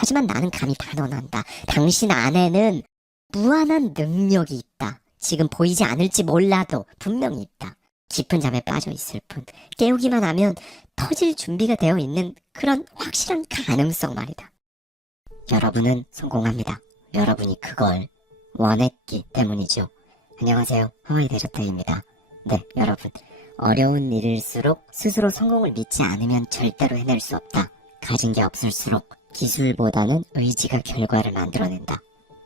하지만 나는 감히 단언한다. 당신 안에는 무한한 능력이 있다. 지금 보이지 않을지 몰라도 분명히 있다. 깊은 잠에 빠져 있을 뿐 깨우기만 하면 터질 준비가 되어 있는 그런 확실한 가능성 말이다. 여러분은 성공합니다. 여러분이 그걸 원했기 때문이죠. 안녕하세요. 하와이 대저택입니다. 네, 여러분. 어려운 일일수록 스스로 성공을 믿지 않으면 절대로 해낼 수 없다. 가진 게 없을수록 기술보다는 의지가 결과를 만들어낸다.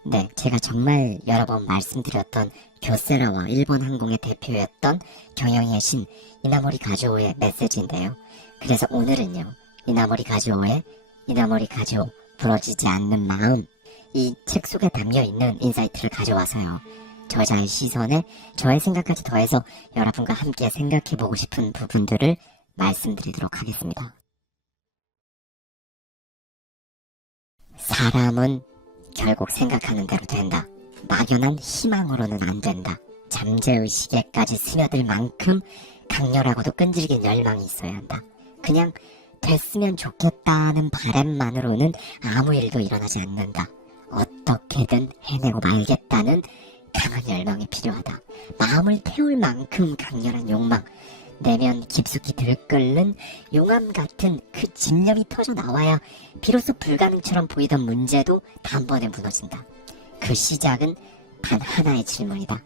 네, 제가 정말 여러 번 말씀드렸던 교세라와 일본 항공의 대표였던 경영의 신 이나모리 가즈오의 메시지인데요. 그래서 오늘은요, 이나모리 가즈오의 이나모리 가즈오 부러지지 않는 마음, 이 책 속에 담겨있는 인사이트를 가져와서요, 저자의 시선에 저의 생각까지 더해서 여러분과 함께 생각해보고 싶은 부분들을 말씀드리도록 하겠습니다. 사람은 결국 생각하는 대로 된다. 막연한 희망으로는 안 된다. 잠재의식에까지 스며들 만큼 강렬하고도 끈질긴 열망이 있어야 한다. 그냥 됐으면 좋겠다는 바람만으로는 아무 일도 일어나지 않는다. 어떻게든 해내고 말겠다는 강한 열망이 필요하다. 마음을 태울 만큼 강렬한 욕망, 내면 깊숙이 들끓는 용암 같은 그 집념이 터져 나와야 비로소 불가능처럼 보이던 문제도 단번에 무너진다. 그 시작은 단 하나의 질문이다.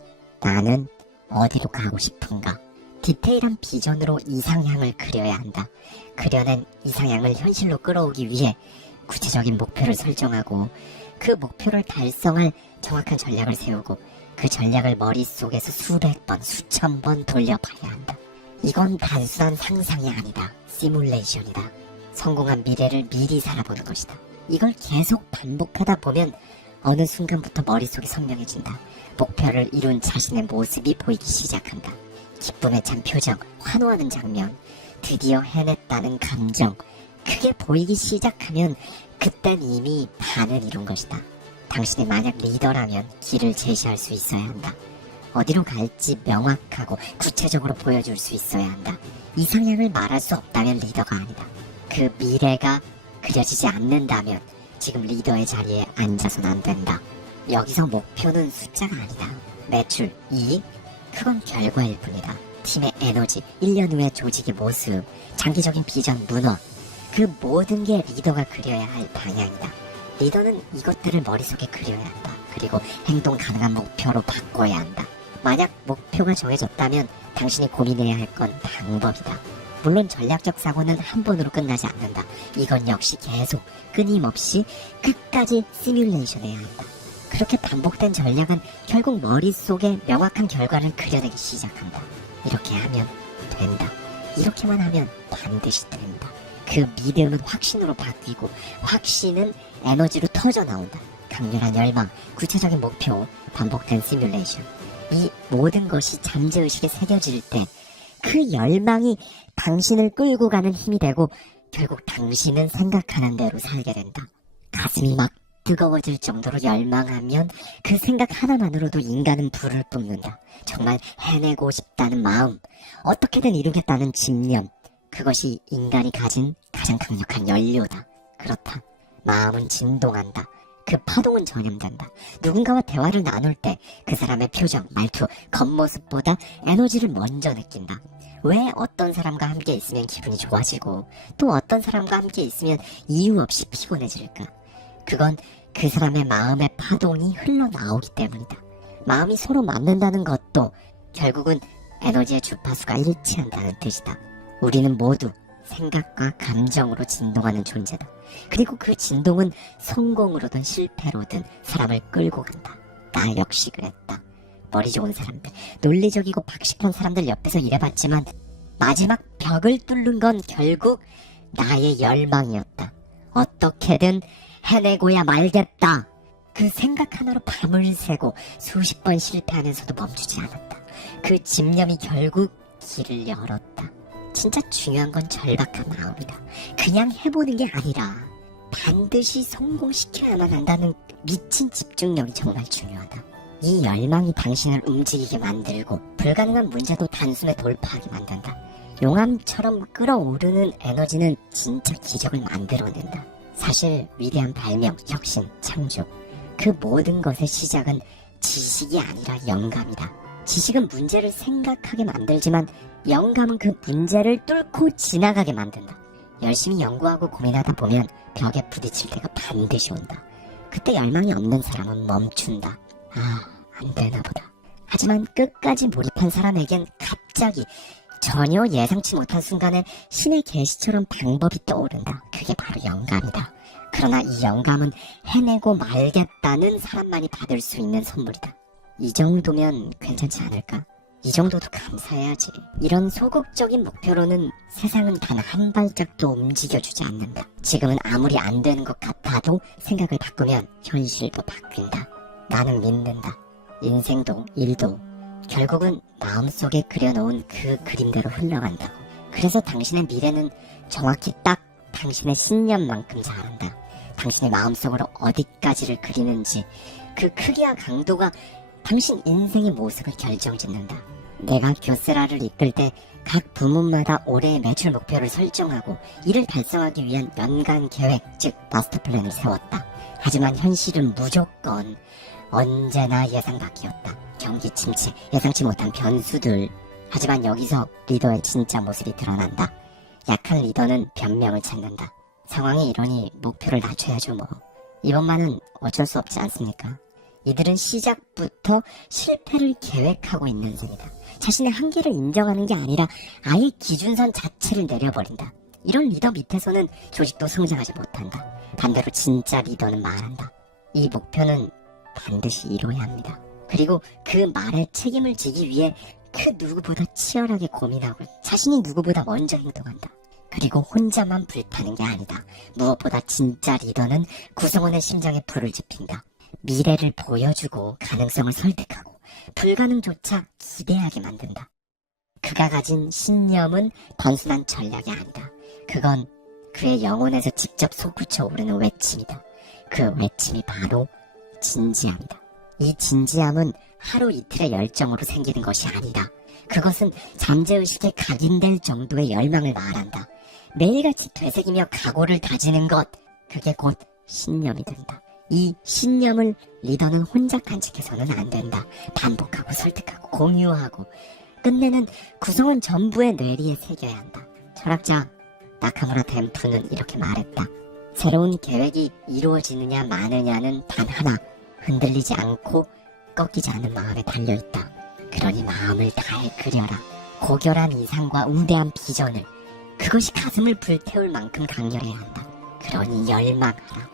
나는 어디로 가고 싶은가? 디테일한 비전으로 이상향을 그려야 한다. 그려낸 이상향을 현실로 끌어오기 위해 구체적인 목표를 설정하고 그 목표를 달성할 정확한 전략을 세우고 그 전략을 머릿속에서 수백 번, 수천 번 돌려봐야 한다. 이건 단순한 상상이 아니다. 시뮬레이션이다. 성공한 미래를 미리 살아보는 것이다. 이걸 계속 반복하다 보면 어느 순간부터 머릿속이 선명해진다. 목표를 이룬 자신의 모습이 보이기 시작한다. 기쁨에 찬 표정, 환호하는 장면, 드디어 해냈다는 감정, 그게 보이기 시작하면 그땐 이미 반을 이룬 것이다. 당신이 만약 리더라면 길을 제시할 수 있어야 한다. 어디로 갈지 명확하고 구체적으로 보여줄 수 있어야 한다. 이상향을 말할 수 없다면 리더가 아니다. 그 미래가 그려지지 않는다면 지금 리더의 자리에 앉아선 안 된다. 여기서 목표는 숫자가 아니다. 매출, 이익, 그건 결과일 뿐이다. 팀의 에너지, 1년 후의 조직의 모습, 장기적인 비전, 문화, 그 모든 게 리더가 그려야 할 방향이다. 리더는 이것들을 머릿속에 그려야 한다. 그리고 행동 가능한 목표로 바꿔야 한다. 만약 목표가 정해졌다면 당신이 고민해야 할 건 방법이다. 물론 전략적 사고는 한 번으로 끝나지 않는다. 이건 역시 계속 끊임없이 끝까지 시뮬레이션해야 한다. 그렇게 반복된 전략은 결국 머릿속에 명확한 결과를 그려내기 시작한다. 이렇게 하면 된다. 이렇게만 하면 반드시 된다. 그 믿음은 확신으로 바뀌고 확신은 에너지로 터져 나온다. 강렬한 열망, 구체적인 목표, 반복된 시뮬레이션. 이 모든 것이 잠재의식에 새겨질 때 그 열망이 당신을 끌고 가는 힘이 되고 결국 당신은 생각하는 대로 살게 된다. 가슴이 막 뜨거워질 정도로 열망하면 그 생각 하나만으로도 인간은 불을 뿜는다. 정말 해내고 싶다는 마음, 어떻게든 이루겠다는 집념, 그것이 인간이 가진 가장 강력한 연료다. 그렇다. 마음은 진동한다. 그 파동은 전염된다. 누군가와 대화를 나눌 때 그 사람의 표정, 말투, 겉모습보다 에너지를 먼저 느낀다. 왜 어떤 사람과 함께 있으면 기분이 좋아지고 또 어떤 사람과 함께 있으면 이유 없이 피곤해질까? 그건 그 사람의 마음의 파동이 흘러나오기 때문이다. 마음이 서로 맞는다는 것도 결국은 에너지의 주파수가 일치한다는 뜻이다. 우리는 모두 생각과 감정으로 진동하는 존재다. 그리고 그 진동은 성공으로든 실패로든 사람을 끌고 간다. 나 역시 그랬다. 머리 좋은 사람들, 논리적이고 박식한 사람들 옆에서 일해봤지만 마지막 벽을 뚫는 건 결국 나의 열망이었다. 어떻게든 해내고야 말겠다. 그 생각 하나로 밤을 새고 수십 번 실패하면서도 멈추지 않았다. 그 집념이 결국 길을 열었다. 진짜 중요한 건 절박한 마음이다. 그냥 해보는 게 아니라 반드시 성공시켜야만 한다는 미친 집중력이 정말 중요하다. 이 열망이 당신을 움직이게 만들고 불가능한 문제도 단숨에 돌파하게 만든다. 용암처럼 끓어오르는 에너지는 진짜 기적을 만들어낸다. 사실 위대한 발명, 혁신, 창조, 그 모든 것의 시작은 지식이 아니라 영감이다. 지식은 문제를 생각하게 만들지만 영감은 그 문제를 뚫고 지나가게 만든다. 열심히 연구하고 고민하다 보면 벽에 부딪힐 때가 반드시 온다. 그때 열망이 없는 사람은 멈춘다. 안 되나 보다. 하지만 끝까지 몰입한 사람에겐 갑자기 전혀 예상치 못한 순간에 신의 계시처럼 방법이 떠오른다. 그게 바로 영감이다. 그러나 이 영감은 해내고 말겠다는 사람만이 받을 수 있는 선물이다. 이 정도면 괜찮지 않을까? 이 정도도 감사해야지. 이런 소극적인 목표로는 세상은 단 한 발짝도 움직여주지 않는다. 지금은 아무리 안 되는 것 같아도 생각을 바꾸면 현실도 바뀐다. 나는 믿는다. 인생도 일도 결국은 마음속에 그려놓은 그 그림대로 흘러간다고. 그래서 당신의 미래는 정확히 딱 당신의 신념만큼 잘한다. 당신의 마음속으로 어디까지를 그리는지 그 크기와 강도가 당신 인생의 모습을 결정짓는다. 내가 교세라를 이끌 때 각 부문마다 올해의 매출 목표를 설정하고 이를 달성하기 위한 연간 계획, 즉 마스터 플랜을 세웠다. 하지만 현실은 무조건 언제나 예상 밖이었다. 경기 침체, 예상치 못한 변수들. 하지만 여기서 리더의 진짜 모습이 드러난다. 약한 리더는 변명을 찾는다. 상황이 이러니 목표를 낮춰야죠 뭐. 이번만은 어쩔 수 없지 않습니까? 이들은 시작부터 실패를 계획하고 있는 셈이다. 자신의 한계를 인정하는 게 아니라 아예 기준선 자체를 내려버린다. 이런 리더 밑에서는 조직도 성장하지 못한다. 반대로 진짜 리더는 말한다. 이 목표는 반드시 이뤄야 합니다. 그리고 그 말에 책임을 지기 위해 그 누구보다 치열하게 고민하고 자신이 누구보다 먼저 행동한다. 그리고 혼자만 불타는 게 아니다. 무엇보다 진짜 리더는 구성원의 심장에 불을 지핀다. 미래를 보여주고 가능성을 설득하고 불가능조차 기대하게 만든다. 그가 가진 신념은 단순한 전략이 아니다. 그건 그의 영혼에서 직접 솟구쳐 오르는 외침이다. 그 외침이 바로 진지함이다. 이 진지함은 하루 이틀의 열정으로 생기는 것이 아니다. 그것은 잠재의식에 각인될 정도의 열망을 말한다. 매일같이 되새기며 각오를 다지는 것, 그게 곧 신념이 된다. 이 신념을 리더는 혼자 간직해서는 안 된다. 반복하고 설득하고 공유하고 끝내는 구성원 전부의 뇌리에 새겨야 한다. 철학자 나카무라 덴푸는 이렇게 말했다. 새로운 계획이 이루어지느냐 마느냐는 단 하나, 흔들리지 않고 꺾이지 않은 마음에 달려있다. 그러니 마음을 다해 그려라. 고결한 이상과 우대한 비전을. 그것이 가슴을 불태울 만큼 강렬해야 한다. 그러니 열망하라.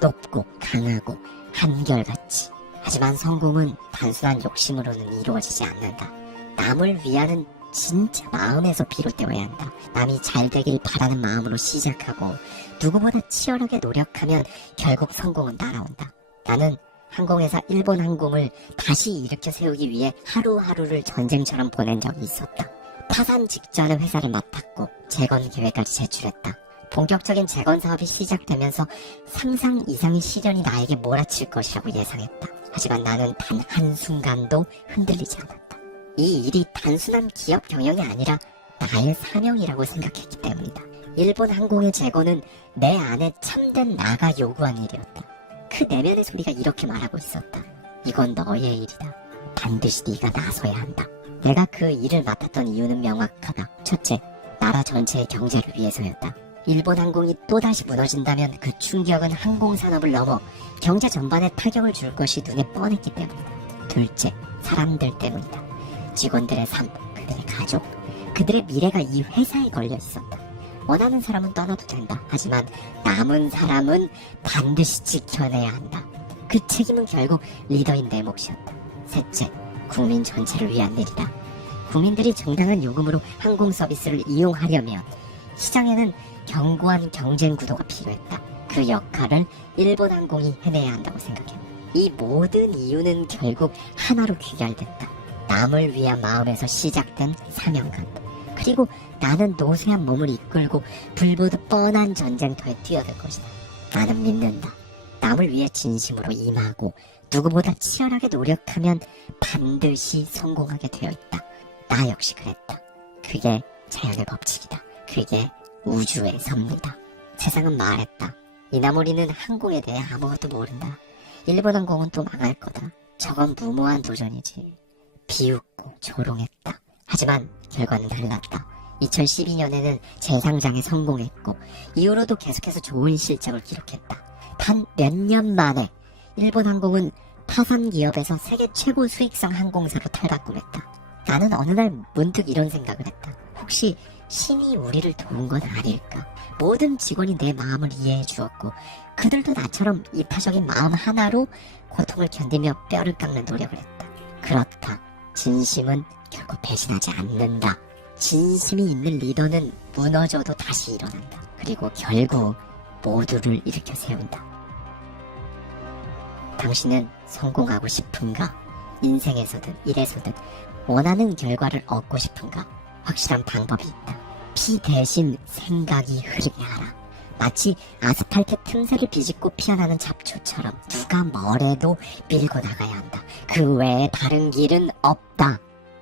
높고 강하고 한결같이. 하지만 성공은 단순한 욕심으로는 이루어지지 않는다. 남을 위하는 진짜 마음에서 비롯되어야 한다. 남이 잘 되길 바라는 마음으로 시작하고 누구보다 치열하게 노력하면 결국 성공은 따라온다. 나는 항공회사 일본 항공을 다시 일으켜 세우기 위해 하루하루를 전쟁처럼 보낸 적이 있었다. 파산 직전에 회사를 맡았고 재건 계획까지 제출했다. 본격적인 재건 사업이 시작되면서 상상 이상의 시련이 나에게 몰아칠 것이라고 예상했다. 하지만 나는 단 한순간도 흔들리지 않았다. 이 일이 단순한 기업 경영이 아니라 나의 사명이라고 생각했기 때문이다. 일본 항공의 재건은 내 안에 참된 나가 요구한 일이었다. 그 내면의 소리가 이렇게 말하고 있었다. 이건 너의 일이다. 반드시 네가 나서야 한다. 내가 그 일을 맡았던 이유는 명확하다. 첫째, 나라 전체의 경제를 위해서였다. 일본 항공이 또다시 무너진다면 그 충격은 항공산업을 넘어 경제 전반에 타격을 줄 것이 눈에 뻔했기 때문이다. 둘째, 사람들 때문이다. 직원들의 삶, 그들의 가족, 그들의 미래가 이 회사에 걸려 있었다. 원하는 사람은 떠나도 된다. 하지만 남은 사람은 반드시 지켜내야 한다. 그 책임은 결국 리더인 내 몫이었다. 셋째, 국민 전체를 위한 일이다. 국민들이 정당한 요금으로 항공 서비스를 이용하려면 시장에는 견고한 경쟁 구도가 필요했다. 그 역할을 일본 항공이 해내야 한다고 생각해. 이 모든 이유는 결국 하나로 귀결됐다. 남을 위한 마음에서 시작된 사명감. 그리고 나는 노쇠한 몸을 이끌고 불보듯 뻔한 전쟁터에 뛰어들 것이다. 나는 믿는다. 남을 위해 진심으로 임하고 누구보다 치열하게 노력하면 반드시 성공하게 되어 있다. 나 역시 그랬다. 그게 자연의 법칙이다. 그게 우주의 섭리다. 세상은 말했다. 이나모리는 항공에 대해 아무것도 모른다. 일본 항공은 또 망할 거다. 저건 무모한 도전이지. 비웃고 조롱했다. 하지만 결과는 달랐다. 2012년에는 재상장에 성공했고 이후로도 계속해서 좋은 실적을 기록했다. 단 몇 년 만에 일본 항공은 타산 기업에서 세계 최고 수익성 항공사로 탈바꿈했다. 나는 어느 날 문득 이런 생각을 했다. 혹시 신이 우리를 도운 건 아닐까? 모든 직원이 내 마음을 이해해 주었고 그들도 나처럼 이타적인 마음 하나로 고통을 견디며 뼈를 깎는 노력을 했다. 그렇다. 진심은 결국 배신하지 않는다. 진심이 있는 리더는 무너져도 다시 일어난다. 그리고 결국 모두를 일으켜 세운다. 당신은 성공하고 싶은가? 인생에서든 일에서든 원하는 결과를 얻고 싶은가? 확실한 방법이 있다. 피 대신 생각이 흐르게 하라. 마치 아스팔트 틈새를 비집고 피어나는 잡초처럼 누가 뭐래도 밀고 나가야 한다. 그 외에 다른 길은 없다.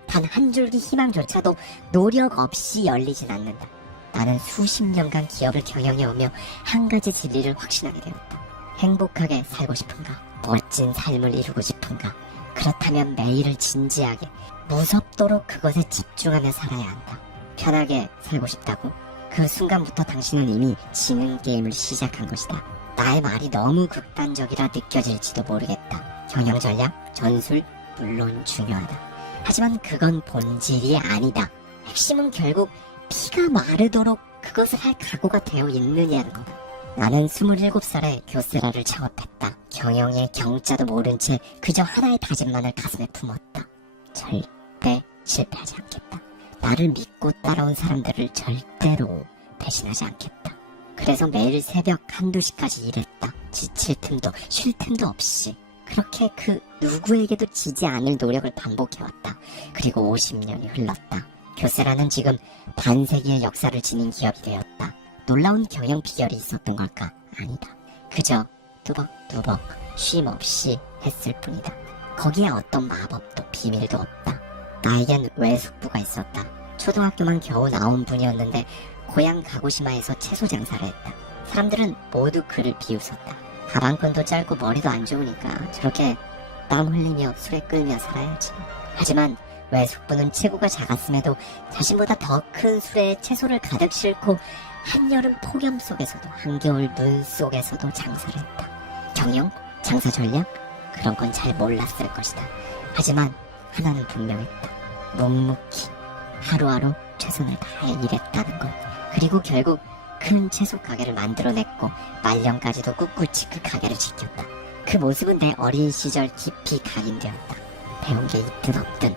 단 한 줄기 희망조차도 노력 없이 열리진 않는다. 나는 수십 년간 기업을 경영해오며 한 가지 진리를 확신하게 되었다. 행복하게 살고 싶은가? 멋진 삶을 이루고 싶은가? 그렇다면 매일을 진지하게 무섭도록 그것에 집중하며 살아야 한다. 편하게 살고 싶다고? 그 순간부터 당신은 이미 지는 게임을 시작한 것이다. 나의 말이 너무 극단적이라 느껴질지도 모르겠다. 경영 전략, 전술, 물론 중요하다. 하지만 그건 본질이 아니다. 핵심은 결국 피가 마르도록 그것을 할 각오가 되어 있느냐는 거다. 나는 27살에 교세라를 창업했다. 경영의 경자도 모른 채 그저 하나의 다짐만을 가슴에 품었다. 절대 실패하지 않겠다. 나를 믿고 따라온 사람들을 절대로 배신하지 않겠다. 그래서 매일 새벽 1~2시까지 일했다. 지칠 틈도 쉴 틈도 없이. 그렇게 그 누구에게도 지지 않을 노력을 반복해왔다. 그리고 50년이 흘렀다. 교세라는 지금 반세기의 역사를 지닌 기업이 되었다. 놀라운 경영 비결이 있었던 걸까? 아니다. 그저 뚜벅뚜벅 쉼없이 했을 뿐이다. 거기에 어떤 마법도 비밀도 없다. 나에겐 외숙부가 있었다. 초등학교만 겨우 나온 분이었는데 고향 가고시마에서 채소 장사를 했다. 사람들은 모두 그를 비웃었다. 가방끈도 짧고 머리도 안 좋으니까 저렇게 땀 흘리며 술에 끌며 살아야지. 하지만 외숙부는 체구가 작았음에도 자신보다 더 큰 술에 채소를 가득 싣고 한여름 폭염 속에서도 한겨울 눈 속에서도 장사를 했다. 경영? 장사 전략? 그런 건 잘 몰랐을 것이다. 하지만 하나는 분명했다. 묵묵히 하루하루 최선을 다해 일했다는 것. 그리고 결국 큰 채소 가게를 만들어냈고 말년까지도 꿋꿋이 그 가게를 지켰다. 그 모습은 내 어린 시절 깊이 각인되었다. 배운 게 있든 없든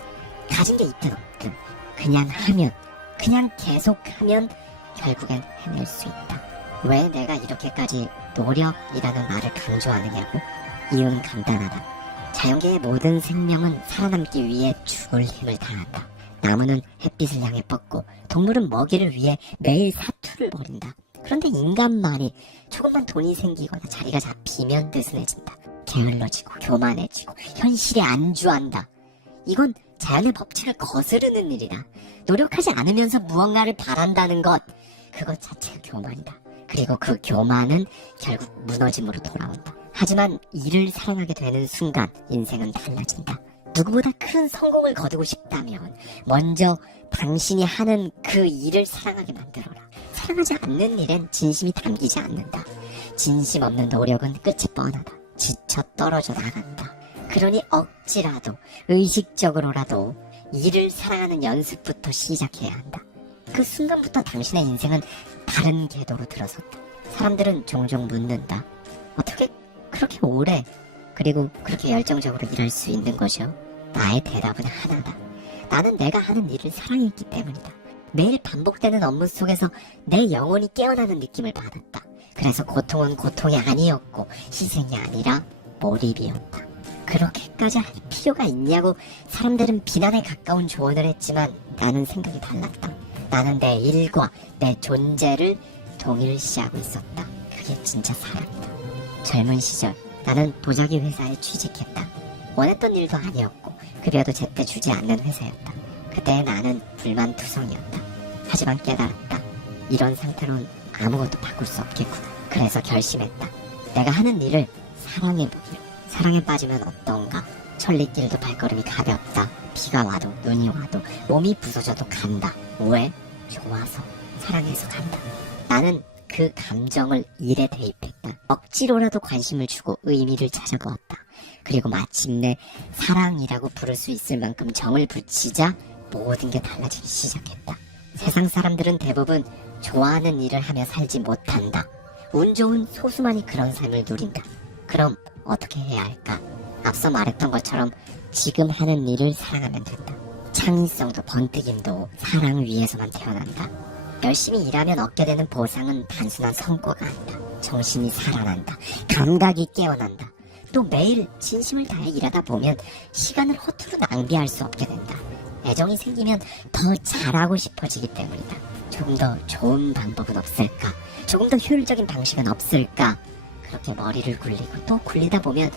가진 게 있든 없든 그냥 하면, 그냥 계속하면 결국엔 해낼 수 있다. 왜 내가 이렇게까지 노력이라는 말을 강조하느냐고? 이유는 간단하다. 자연계의 모든 생명은 살아남기 위해 죽을 힘을 다한다. 나무는 햇빛을 향해 뻗고 동물은 먹이를 위해 매일 사투를 벌인다. 그런데 인간만이 조금만 돈이 생기거나 자리가 잡히면 느슨해진다. 게을러지고 교만해지고 현실에 안주한다. 이건 자연의 법칙을 거스르는 일이다. 노력하지 않으면서 무언가를 바란다는 것, 그것 자체가 교만이다. 그리고 그 교만은 결국 무너짐으로 돌아온다. 하지만 일을 사랑하게 되는 순간 인생은 달라진다. 누구보다 큰 성공을 거두고 싶다면 먼저 당신이 하는 그 일을 사랑하게 만들어라. 사랑하지 않는 일엔 진심이 담기지 않는다. 진심 없는 노력은 끝이 뻔하다. 지쳐 떨어져 나간다. 그러니 억지라도 의식적으로라도 일을 사랑하는 연습부터 시작해야 한다. 그 순간부터 당신의 인생은 다른 궤도로 들어섰다. 사람들은 종종 묻는다. 어떻게 그렇게 오래 그리고 그렇게 열정적으로 일할 수 있는 거죠? 나의 대답은 하나다. 나는 내가 하는 일을 사랑했기 때문이다. 매일 반복되는 업무 속에서 내 영혼이 깨어나는 느낌을 받았다. 그래서 고통은 고통이 아니었고 희생이 아니라 몰입이었다. 그렇게까지 할 필요가 있냐고 사람들은 비난에 가까운 조언을 했지만 나는 생각이 달랐다. 나는 내 일과 내 존재를 동일시하고 있었다. 그게 진짜 사랑이다. 젊은 시절 나는 도자기 회사에 취직했다. 원했던 일도 아니었고 급여도 제때 주지 않는 회사였다. 그때 나는 불만투성이었다. 하지만 깨달았다. 이런 상태론 아무것도 바꿀 수 없겠구나. 그래서 결심했다. 내가 하는 일을 사랑해보기로. 사랑에 빠지면 어떤가? 천리길도 발걸음이 가볍다. 비가 와도 눈이 와도 몸이 부서져도 간다. 왜? 좋아서, 사랑해서 간다. 나는 그 감정을 일에 대입했다. 억지로라도 관심을 주고 의미를 찾아보았다. 그리고 마침내 사랑이라고 부를 수 있을 만큼 정을 붙이자 모든 게 달라지기 시작했다. 세상 사람들은 대부분 좋아하는 일을 하며 살지 못한다. 운 좋은 소수만이 그런 삶을 누린다. 그럼 어떻게 해야 할까? 앞서 말했던 것처럼 지금 하는 일을 사랑하면 된다. 창의성도 번뜩임도 사랑 위에서만 태어난다. 열심히 일하면 얻게 되는 보상은 단순한 성과가 아니다. 정신이 살아난다. 감각이 깨어난다. 또 매일 진심을 다해 일하다 보면 시간을 허투루 낭비할 수 없게 된다. 애정이 생기면 더 잘하고 싶어지기 때문이다. 조금 더 좋은 방법은 없을까? 조금 더 효율적인 방식은 없을까? 그렇게 머리를 굴리고 또 굴리다 보면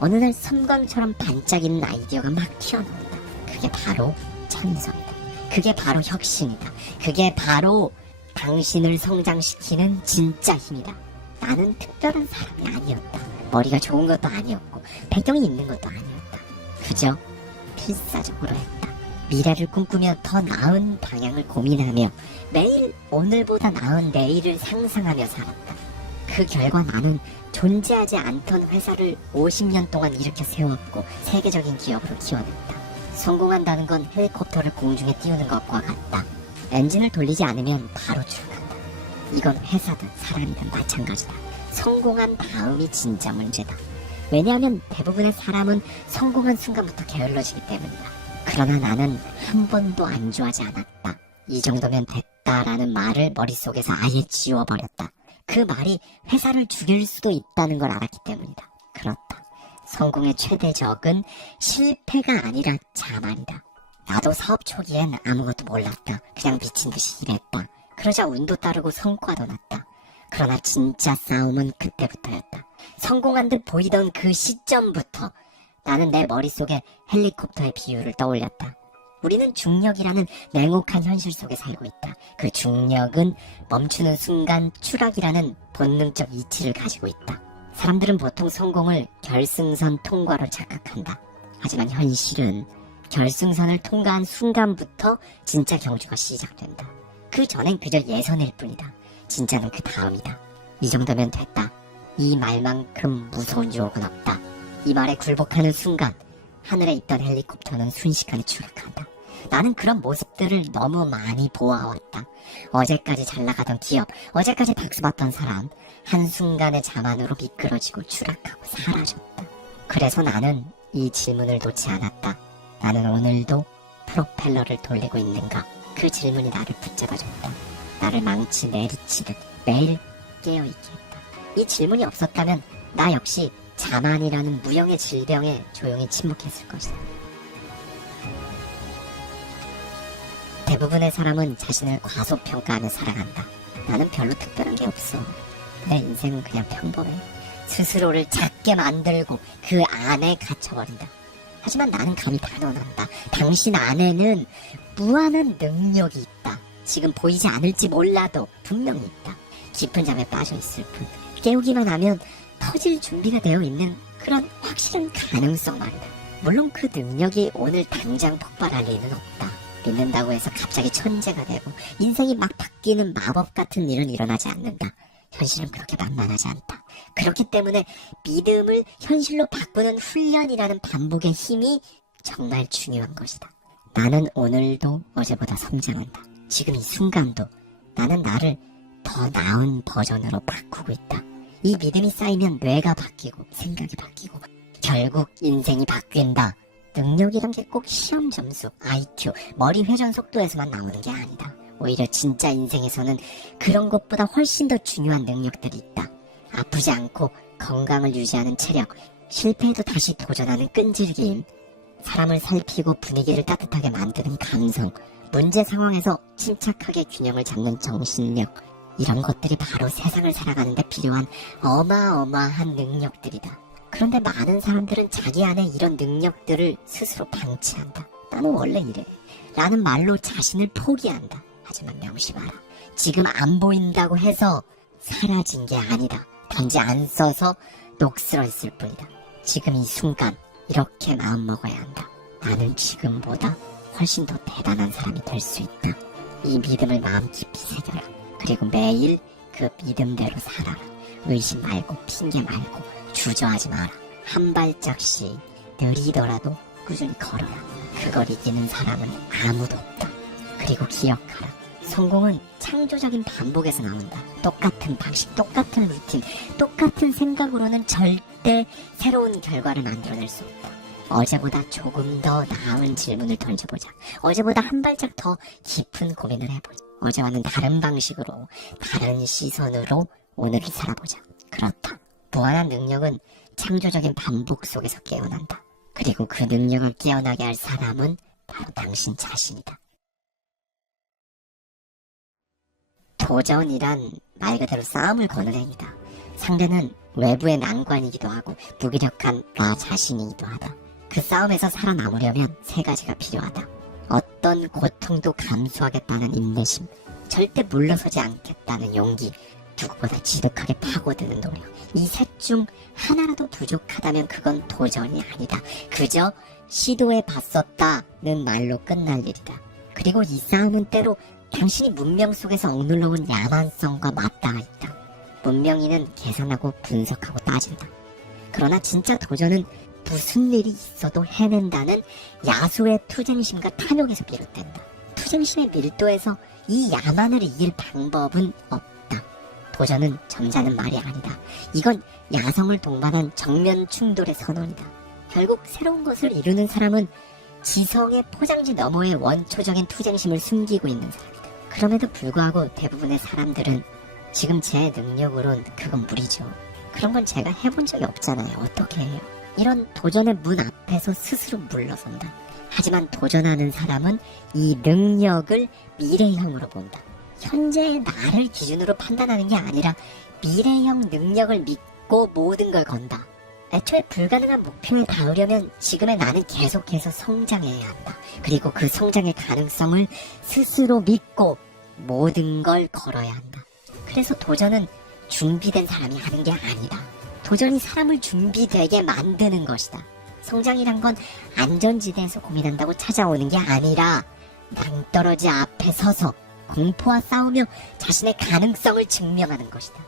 어느 날 섬광처럼 반짝이는 아이디어가 막 튀어나온다. 그게 바로 창의성이다. 그게 바로 혁신이다. 그게 바로 당신을 성장시키는 진짜 힘이다. 나는 특별한 사람이 아니었다. 머리가 좋은 것도 아니었고 배경이 있는 것도 아니었다. 그저 필사적으로 했다. 미래를 꿈꾸며 더 나은 방향을 고민하며 매일 오늘보다 나은 내일을 상상하며 살았다. 그 결과 나는 존재하지 않던 회사를 50년 동안 일으켜 세웠고 세계적인 기업으로 키워냈다. 성공한다는 건 헬리콥터를 공중에 띄우는 것과 같다. 엔진을 돌리지 않으면 바로 추락한다. 이건 회사든 사람이든 마찬가지다. 성공한 다음이 진짜 문제다. 왜냐하면 대부분의 사람은 성공한 순간부터 게을러지기 때문이다. 그러나 나는 한 번도 안주하지 않았다. 이 정도면 됐다라는 말을 머릿속에서 아예 지워버렸다. 그 말이 회사를 죽일 수도 있다는 걸 알았기 때문이다. 그렇다. 성공의 최대 적은 실패가 아니라 자만이다. 나도 사업 초기엔 아무것도 몰랐다. 그냥 미친 듯이 일했다. 그러자 운도 따르고 성과도 났다. 그러나 진짜 싸움은 그때부터였다. 성공한 듯 보이던 그 시점부터 나는 내 머릿속에 헬리콥터의 비유를 떠올렸다. 우리는 중력이라는 냉혹한 현실 속에 살고 있다. 그 중력은 멈추는 순간 추락이라는 본능적 이치를 가지고 있다. 사람들은 보통 성공을 결승선 통과로 착각한다. 하지만 현실은 결승선을 통과한 순간부터 진짜 경주가 시작된다. 그 전엔 그저 예선일 뿐이다. 진짜는 그 다음이다. 이 정도면 됐다. 이 말만큼 무서운 유혹은 없다. 이 말에 굴복하는 순간 하늘에 있던 헬리콥터는 순식간에 추락한다. 나는 그런 모습들을 너무 많이 보아왔다. 어제까지 잘 나가던 기업, 어제까지 박수받던 사람, 한순간의 자만으로 미끄러지고 추락하고 사라졌다. 그래서 나는 이 질문을 놓지 않았다. 나는 오늘도 프로펠러를 돌리고 있는가? 그 질문이 나를 붙잡아줬다. 나를 망치 내리치듯 매일 깨어있게 했다. 이 질문이 없었다면 나 역시 자만이라는 무형의 질병에 조용히 침묵했을 것이다. 대부분의 사람은 자신을 과소평가하며 살아간다. 나는 별로 특별한 게 없어. 내 인생은 그냥 평범해. 스스로를 작게 만들고 그 안에 갇혀버린다. 하지만 나는 감히 단언한다. 당신 안에는 무한한 능력이 있다. 지금 보이지 않을지 몰라도 분명히 있다. 깊은 잠에 빠져있을 뿐. 깨우기만 하면 터질 준비가 되어 있는 그런 확실한 가능성 말이다. 물론 그 능력이 오늘 당장 폭발할 리는 없다. 믿는다고 해서 갑자기 천재가 되고 인생이 막 바뀌는 마법 같은 일은 일어나지 않는다. 현실은 그렇게 만만하지 않다. 그렇기 때문에 믿음을 현실로 바꾸는 훈련이라는 반복의 힘이 정말 중요한 것이다. 나는 오늘도 어제보다 성장한다. 지금 이 순간도 나는 나를 더 나은 버전으로 바꾸고 있다. 이 믿음이 쌓이면 뇌가 바뀌고 생각이 바뀌고 결국 인생이 바뀐다. 능력이란 게 꼭 시험 점수, IQ, 머리 회전 속도에서만 나오는 게 아니다. 오히려 진짜 인생에서는 그런 것보다 훨씬 더 중요한 능력들이 있다. 아프지 않고 건강을 유지하는 체력, 실패해도 다시 도전하는 끈질김, 사람을 살피고 분위기를 따뜻하게 만드는 감성, 문제 상황에서 침착하게 균형을 잡는 정신력, 이런 것들이 바로 세상을 살아가는 데 필요한 어마어마한 능력들이다. 그런데 많은 사람들은 자기 안에 이런 능력들을 스스로 방치한다. 나는 원래 이래 라는 말로 자신을 포기한다. 하지만 명심하라. 지금 안 보인다고 해서 사라진 게 아니다. 단지 안 써서 녹슬어있을 뿐이다. 지금 이 순간 이렇게 마음먹어야 한다. 나는 지금보다 훨씬 더 대단한 사람이 될 수 있다. 이 믿음을 마음 깊이 새겨라. 그리고 매일 그 믿음대로 살아라. 의심 말고 핑계 말고 주저하지 마라. 한 발짝씩 느리더라도 꾸준히 걸어라. 그걸 이기는 사람은 아무도 없다. 그리고 기억하라. 성공은 창조적인 반복에서 나온다. 똑같은 방식, 똑같은 루틴, 똑같은 생각으로는 절대 새로운 결과를 만들어낼 수 없다. 어제보다 조금 더 나은 질문을 던져보자. 어제보다 한 발짝 더 깊은 고민을 해보자. 어제와는 다른 방식으로, 다른 시선으로 오늘을 살아보자. 그렇다. 무한한 능력은 창조적인 반복 속에서 깨어난다. 그리고 그 능력을 깨어나게 할 사람은 바로 당신 자신이다. 도전이란 말 그대로 싸움을 거는 행위다. 상대는 외부의 난관이기도 하고 무기력한 나 자신이기도 하다. 그 싸움에서 살아남으려면 세 가지가 필요하다. 어떤 고통도 감수하겠다는 인내심, 절대 물러서지 않겠다는 용기, 누구보다 지독하게 파고드는 노력. 이 셋 중 하나라도 부족하다면 그건 도전이 아니다. 그저 시도해봤었다는 말로 끝날 일이다. 그리고 이 싸움은 때로 당신이 문명 속에서 억눌러 온 야만성과 맞닿아 있다. 문명인은 계산하고 분석하고 따진다. 그러나 진짜 도전은 무슨 일이 있어도 해낸다는 야수의 투쟁심과 탐욕에서 비롯된다. 투쟁심의 밀도에서 이 야만을 이길 방법은 없다. 도전은 점잖은 말이 아니다. 이건 야성을 동반한 정면 충돌의 선언이다. 결국 새로운 것을 이루는 사람은 지성의 포장지 너머의 원초적인 투쟁심을 숨기고 있는 사람이다. 그럼에도 불구하고 대부분의 사람들은 지금 제 능력으론 그건 무리죠. 그런 건 제가 해본 적이 없잖아요. 어떻게 해요? 이런 도전의 문 앞에서 스스로 물러선다. 하지만 도전하는 사람은 이 능력을 미래형으로 본다. 현재의 나를 기준으로 판단하는 게 아니라 미래형 능력을 믿고 모든 걸 건다. 애초에 불가능한 목표에 닿으려면 지금의 나는 계속해서 성장해야 한다. 그리고 그 성장의 가능성을 스스로 믿고 모든 걸 걸어야 한다. 그래서 도전은 준비된 사람이 하는 게 아니다. 도전이 사람을 준비되게 만드는 것이다. 성장이란 건 안전지대에서 고민한다고 찾아오는 게 아니라 낭떠러지 앞에 서서 공포와 싸우며 자신의 가능성을 증명하는 것이다.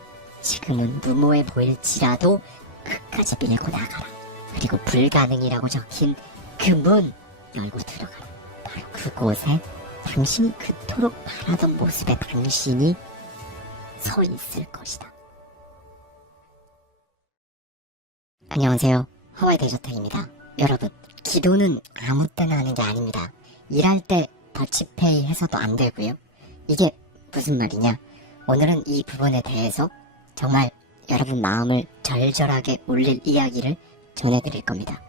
지금은 무모해 보일지라도 끝까지 밀고 나가라. 그리고 불가능이라고 적힌 그 문 열고 들어가라. 바로 그곳에 당신이 그토록 바라던 모습의 당신이 서 있을 것이다. 안녕하세요. 하와이 대저택입니다. 여러분, 기도는 아무 때나 하는 게 아닙니다. 일할 때 더치페이 해서도 안 되고요. 이게 무슨 말이냐? 오늘은 이 부분에 대해서 정말 여러분 마음을 절절하게 울릴 이야기를 전해드릴 겁니다.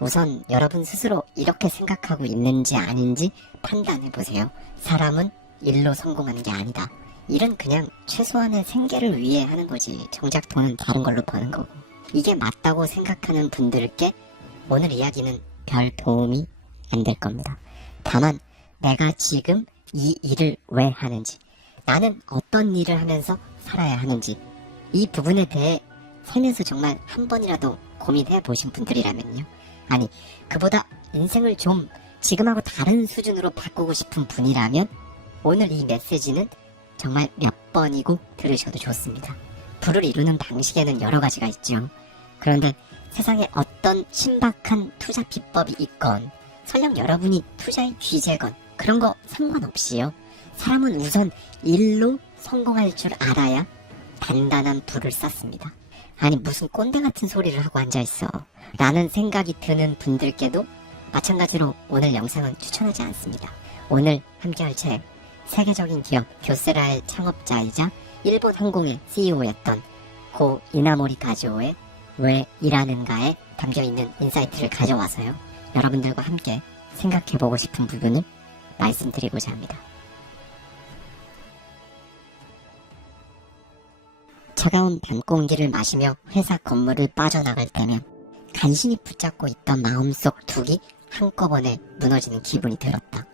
우선 여러분 스스로 이렇게 생각하고 있는지 아닌지 판단해보세요. 사람은 일로 성공하는 게 아니다. 일은 그냥 최소한의 생계를 위해 하는 거지. 정작 돈은 다른 걸로 버는 거고. 이게 맞다고 생각하는 분들께 오늘 이야기는 별 도움이 안 될 겁니다. 다만 내가 지금 이 일을 왜 하는지, 나는 어떤 일을 하면서 살아야 하는지, 이 부분에 대해 살면서 정말 한 번이라도 고민해 보신 분들이라면요. 아니, 그보다 인생을 좀 지금하고 다른 수준으로 바꾸고 싶은 분이라면 오늘 이 메시지는 정말 몇 번이고 들으셔도 좋습니다. 부를 이루는 방식에는 여러 가지가 있죠. 그런데 세상에 어떤 신박한 투자 비법이 있건, 설령 여러분이 투자의 귀재건 그런 거 상관없이요. 사람은 우선 일로 성공할 줄 알아야 단단한 부를 쌓습니다. 아니, 무슨 꼰대 같은 소리를 하고 앉아있어 라는 생각이 드는 분들께도 마찬가지로 오늘 영상은 추천하지 않습니다. 오늘 함께할 책, 세계적인 기업 교세라의 창업자이자 일본 항공의 CEO였던 고 이나모리 가즈오의 왜 일하는가에 담겨있는 인사이트를 가져와서요. 여러분들과 함께 생각해보고 싶은 부분을 말씀드리고자 합니다. 차가운 밤 공기를 마시며 회사 건물을 빠져나갈 때면 간신히 붙잡고 있던 마음속 둑이 한꺼번에 무너지는 기분이 들었다.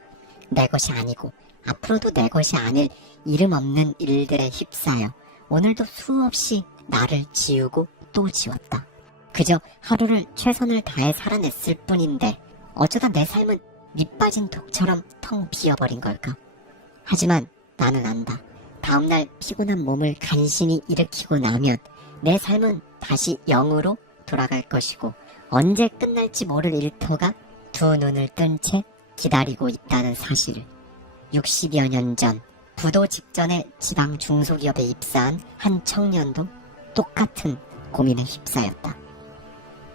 내 것이 아니고 앞으로도 내 것이 아닐 이름 없는 일들에 휩싸여 오늘도 수없이 나를 지우고 또 지웠다. 그저 하루를 최선을 다해 살아냈을 뿐인데 어쩌다 내 삶은 밑빠진 독처럼 텅 비어버린 걸까? 하지만 나는 안다. 다음날 피곤한 몸을 간신히 일으키고 나면 내 삶은 다시 0으로 돌아갈 것이고 언제 끝날지 모를 일터가 두 눈을 뜬 채 기다리고 있다는 사실을. 60여 년 전 부도 직전에 지방 중소기업에 입사한 한 청년도 똑같은 고민에 휩싸였다.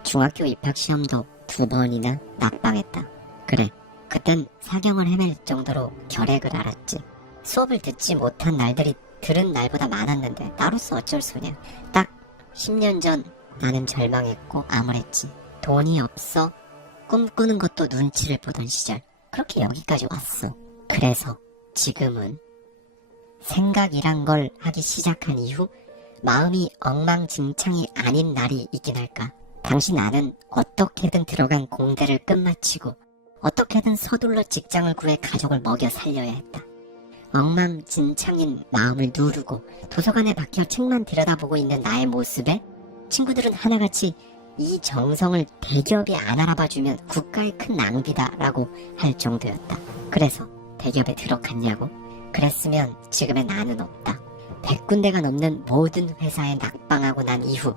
중학교 입학시험도 2번이나 낙방했다. 그래, 그땐 사경을 헤맬 정도로 결핵을 앓았지. 수업을 듣지 못한 날들이 들은 날보다 많았는데 나로서 어쩔 수냐. 딱 10년 전 나는 절망했고 암울했지. 돈이 없어 꿈꾸는 것도 눈치를 보던 시절. 그렇게 여기까지 왔어. 그래서 지금은 생각이란 걸 하기 시작한 이후 마음이 엉망진창이 아닌 날이 있긴 할까. 당시 나는 어떻게든 들어간 공대를 끝마치고 어떻게든 서둘러 직장을 구해 가족을 먹여 살려야 했다. 엉망진창인 마음을 누르고 도서관에 박혀 책만 들여다보고 있는 나의 모습에 친구들은 하나같이 이 정성을 대기업이 안 알아봐주면 국가의 큰 낭비다라고 할 정도였다. 그래서 대기업에 들어갔냐고? 그랬으면 지금의 나는 없다. 100군데가 넘는 모든 회사에 낙방하고 난 이후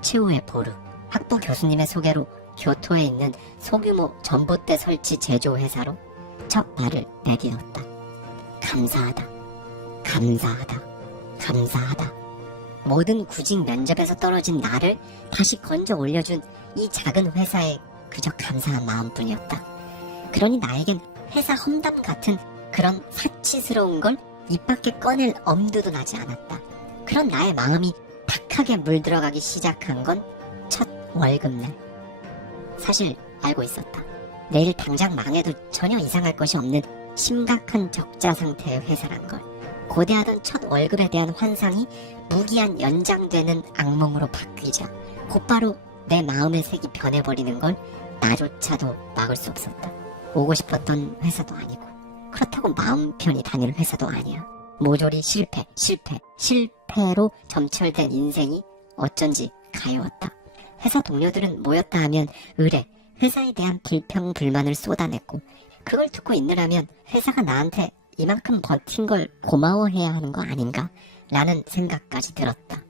최후의 보루, 학부 교수님의 소개로 교토에 있는 소규모 전봇대 설치 제조회사로 첫 발을 내디뎠다. 감사하다. 감사하다. 감사하다. 모든 구직 면접에서 떨어진 나를 다시 건져 올려준 이 작은 회사에 그저 감사한 마음뿐이었다. 그러니 나에겐 회사 험담 같은 그런 사치스러운 걸 입 밖에 꺼낼 엄두도 나지 않았다. 그런 나의 마음이 탁하게 물들어가기 시작한 건 첫 월급날. 사실 알고 있었다. 내일 당장 망해도 전혀 이상할 것이 없는 심각한 적자 상태의 회사란 걸. 고대하던 첫 월급에 대한 환상이 무기한 연장되는 악몽으로 바뀌자 곧바로 내 마음의 색이 변해버리는 걸 나조차도 막을 수 없었다. 오고 싶었던 회사도 아니고 그렇다고 마음 편히 다닐 회사도 아니야. 모조리 실패로 점철된 인생이 어쩐지 가여웠다. 회사 동료들은 모였다 하면 의뢰, 회사에 대한 불평불만을 쏟아냈고 그걸 듣고 있느라면 회사가 나한테 이만큼 버틴 걸 고마워해야 하는 거 아닌가? 라는 생각까지 들었다.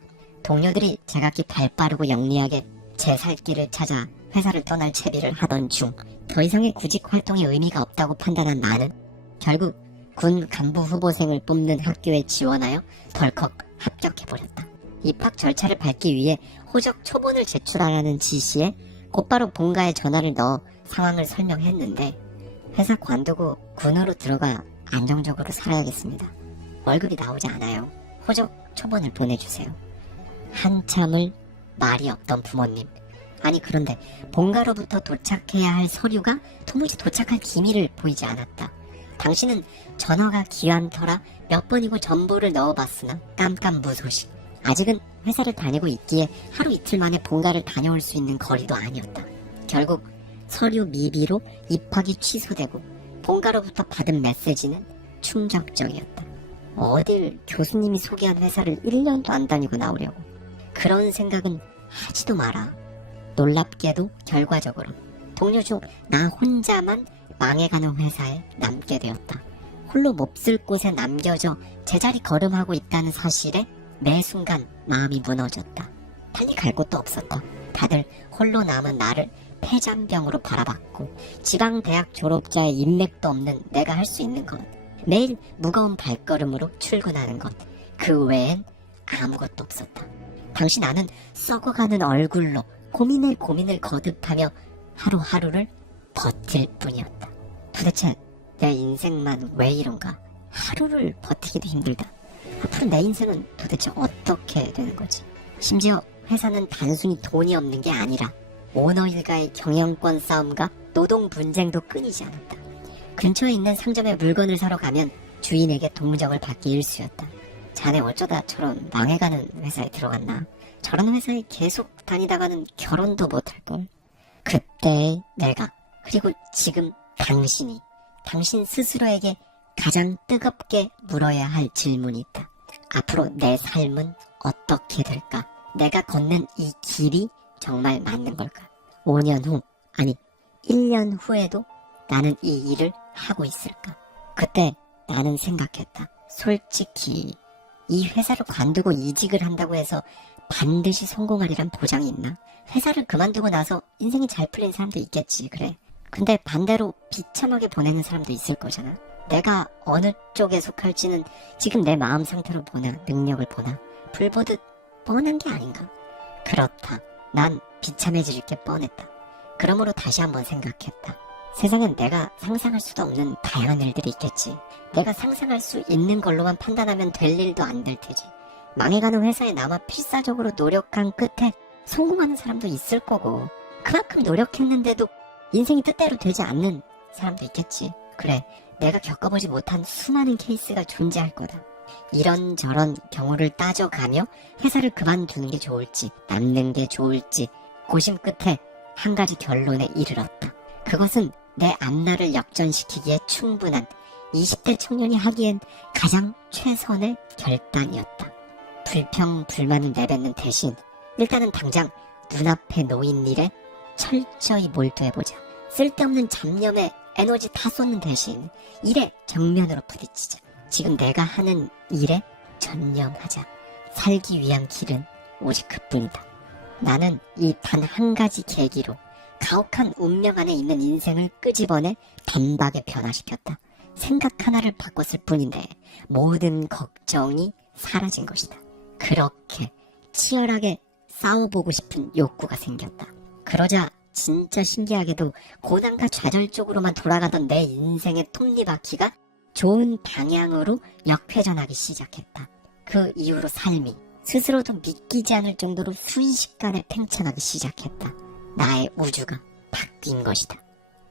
동료들이 제각기 발빠르고 영리하게 제 살 길을 찾아 회사를 떠날 채비를 하던 중 더 이상의 구직 활동에 의미가 없다고 판단한 나는 결국 군 간부 후보생을 뽑는 학교에 지원하여 덜컥 합격해버렸다. 입학 절차를 밟기 위해 호적 초본을 제출하라는 지시에 곧바로 본가에 전화를 넣어 상황을 설명했는데 회사 관두고 군으로 들어가 안정적으로 살아야겠습니다. 월급이 나오지 않아요. 호적 초본을 보내주세요. 한참을 말이 없던 부모님. 아니 그런데 본가로부터 도착해야 할 서류가 도무지 도착할 기미를 보이지 않았다. 당신은 전화가 귀한 터라 몇 번이고 전보를 넣어봤으나 깜깜무소식. 아직은 회사를 다니고 있기에 하루 이틀 만에 본가를 다녀올 수 있는 거리도 아니었다. 결국 서류 미비로 입학이 취소되고 본가로부터 받은 메시지는 충격적이었다. 어딜 교수님이 소개한 회사를 1년도 안 다니고 나오려고. 그런 생각은 하지도 마라. 놀랍게도 결과적으로 동료 중 나 혼자만 망해가는 회사에 남게 되었다. 홀로 몹쓸 곳에 남겨져 제자리 걸음하고 있다는 사실에 매 순간 마음이 무너졌다. 달리 갈 곳도 없었다. 다들 홀로 남은 나를 폐잔병으로 바라봤고 지방대학 졸업자의 인맥도 없는 내가 할 수 있는 것, 매일 무거운 발걸음으로 출근하는 것, 그 외엔 아무것도 없었다. 당시 나는 썩어가는 얼굴로 고민을 거듭하며 하루하루를 버틸 뿐이었다. 도대체 내 인생만 왜 이런가? 하루를 버티기도 힘들다. 앞으로 내 인생은 도대체 어떻게 되는 거지? 심지어 회사는 단순히 돈이 없는 게 아니라 오너 일가의 경영권 싸움과 노동 분쟁도 끊이지 않았다. 근처에 있는 상점에 물건을 사러 가면 주인에게 동정을 받기 일쑤였다. 자네 어쩌다 저런 망해가는 회사에 들어갔나? 저런 회사에 계속 다니다가는 결혼도 못할걸. 그때 내가, 그리고 지금 당신이, 당신 스스로에게 가장 뜨겁게 물어야 할 질문이 있다. 앞으로 내 삶은 어떻게 될까? 내가 걷는 이 길이 정말 맞는 걸까? 5년 후, 아니 1년 후에도 나는 이 일을 하고 있을까? 그때 나는 생각했다. 솔직히 이 회사를 관두고 이직을 한다고 해서 반드시 성공하리란 보장이 있나? 회사를 그만두고 나서 인생이 잘 풀린 사람도 있겠지, 그래. 근데 반대로 비참하게 보내는 사람도 있을 거잖아. 내가 어느 쪽에 속할지는 지금 내 마음 상태로 보나 능력을 보나 불보듯 뻔한 게 아닌가. 그렇다. 난 비참해질 게 뻔했다. 그러므로 다시 한번 생각했다. 세상엔 내가 상상할 수도 없는 다양한 일들이 있겠지. 내가 상상할 수 있는 걸로만 판단하면 될 일도 안 될 테지. 망해가는 회사에 남아 필사적으로 노력한 끝에 성공하는 사람도 있을 거고, 그만큼 노력했는데도 인생이 뜻대로 되지 않는 사람도 있겠지. 그래, 내가 겪어보지 못한 수많은 케이스가 존재할 거다. 이런저런 경우를 따져가며 회사를 그만두는 게 좋을지 남는 게 좋을지 고심 끝에 한 가지 결론에 이르렀다. 그것은 내 앞날을 역전시키기에 충분한 20대 청년이 하기엔 가장 최선의 결단이었다. 불평불만을 내뱉는 대신 일단은 당장 눈앞에 놓인 일에 철저히 몰두해보자. 쓸데없는 잡념에 에너지 다 쏟는 대신 일에 정면으로 부딪히자. 지금 내가 하는 일에 전념하자. 살기 위한 길은 오직 그뿐이다. 나는 이 단 한 가지 계기로 가혹한 운명 안에 있는 인생을 끄집어내 단박에 변화시켰다. 생각 하나를 바꿨을 뿐인데 모든 걱정이 사라진 것이다. 그렇게 치열하게 싸워보고 싶은 욕구가 생겼다. 그러자 진짜 신기하게도 고난과 좌절 쪽으로만 돌아가던 내 인생의 톱니바퀴가 좋은 방향으로 역회전하기 시작했다. 그 이후로 삶이 스스로도 믿기지 않을 정도로 순식간에 팽창하기 시작했다. 나의 우주가 바뀐 것이다.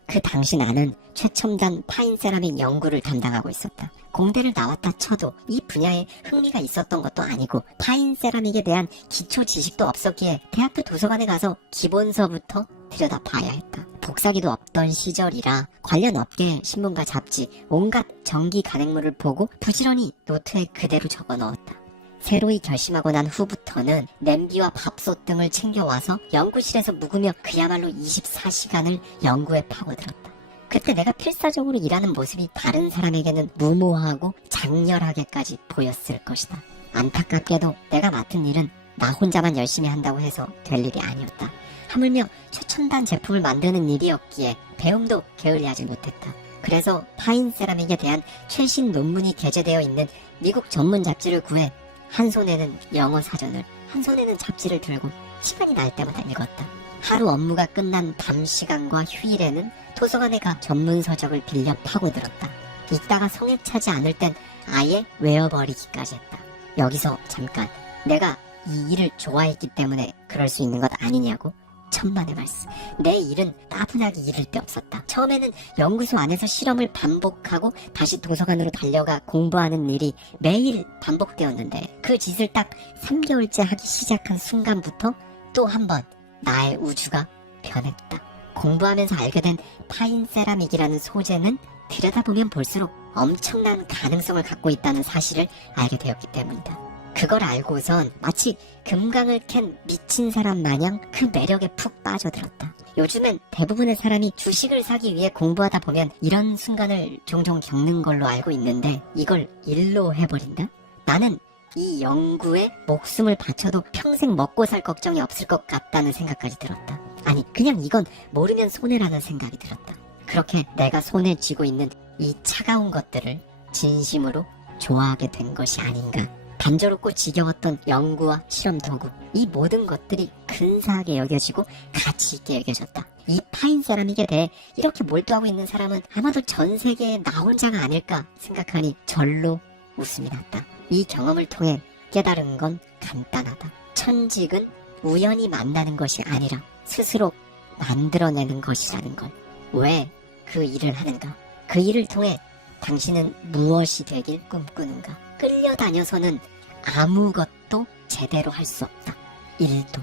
그 당시 나는 최첨단 파인세라믹 연구를 담당하고 있었다. 공대를 나왔다 쳐도 이 분야에 흥미가 있었던 것도 아니고 파인세라믹에 대한 기초 지식도 없었기에 대학교 도서관에 가서 기본서부터 들여다봐야 했다. 복사기도 없던 시절이라 관련 업계 신문과 잡지, 온갖 전기 간행물을 보고 부지런히 노트에 그대로 적어 넣었다. 새로이 결심하고 난 후부터는 냄비와 밥솥 등을 챙겨와서 연구실에서 묵으며 그야말로 24시간을 연구에 파고들었다. 그때 내가 필사적으로 일하는 모습이 다른 사람에게는 무모하고 장렬하게까지 보였을 것이다. 안타깝게도 내가 맡은 일은 나 혼자만 열심히 한다고 해서 될 일이 아니었다. 하물며 최첨단 제품을 만드는 일이었기에 배움도 게을리하지 못했다. 그래서 파인세라믹에 대한 최신 논문이 게재되어 있는 미국 전문 잡지를 구해 한 손에는 영어 사전을, 한 손에는 잡지를 들고 시간이 날 때마다 읽었다. 하루 업무가 끝난 밤 시간과 휴일에는 도서관에 가 전문 서적을 빌려 파고들었다. 읽다가 성에 차지 않을 땐 아예 외워버리기까지 했다. 여기서 잠깐, 내가 이 일을 좋아했기 때문에 그럴 수 있는 것 아니냐고? 천만의 말씀. 내 일은 따분하게 이를 데 없었다. 처음에는 연구소 안에서 실험을 반복하고 다시 도서관으로 달려가 공부하는 일이 매일 반복되었는데 그 짓을 딱 3개월째 하기 시작한 순간부터 또 한 번 나의 우주가 변했다. 공부하면서 알게 된 파인세라믹이라는 소재는 들여다보면 볼수록 엄청난 가능성을 갖고 있다는 사실을 알게 되었기 때문이다. 그걸 알고선 마치 금강을 캔 미친 사람 마냥 그 매력에 푹 빠져들었다. 요즘엔 대부분의 사람이 주식을 사기 위해 공부하다 보면 이런 순간을 종종 겪는 걸로 알고 있는데 이걸 일로 해버린다? 나는 이 연구에 목숨을 바쳐도 평생 먹고 살 걱정이 없을 것 같다는 생각까지 들었다. 아니, 그냥 이건 모르면 손해라는 생각이 들었다. 그렇게 내가 손에 쥐고 있는 이 차가운 것들을 진심으로 좋아하게 된 것이 아닌가. 단조롭고 지겨웠던 연구와 실험 도구, 이 모든 것들이 근사하게 여겨지고 가치 있게 여겨졌다. 이 파인세라믹에 대해 이렇게 몰두하고 있는 사람은 아마도 전 세계에 나 혼자가 아닐까 생각하니 절로 웃음이 났다. 이 경험을 통해 깨달은 건 간단하다. 천직은 우연히 만나는 것이 아니라 스스로 만들어내는 것이라는 걸. 왜 그 일을 하는가? 그 일을 통해 당신은 무엇이 되길 꿈꾸는가? 끌려다녀서는 아무것도 제대로 할 수 없다. 일도,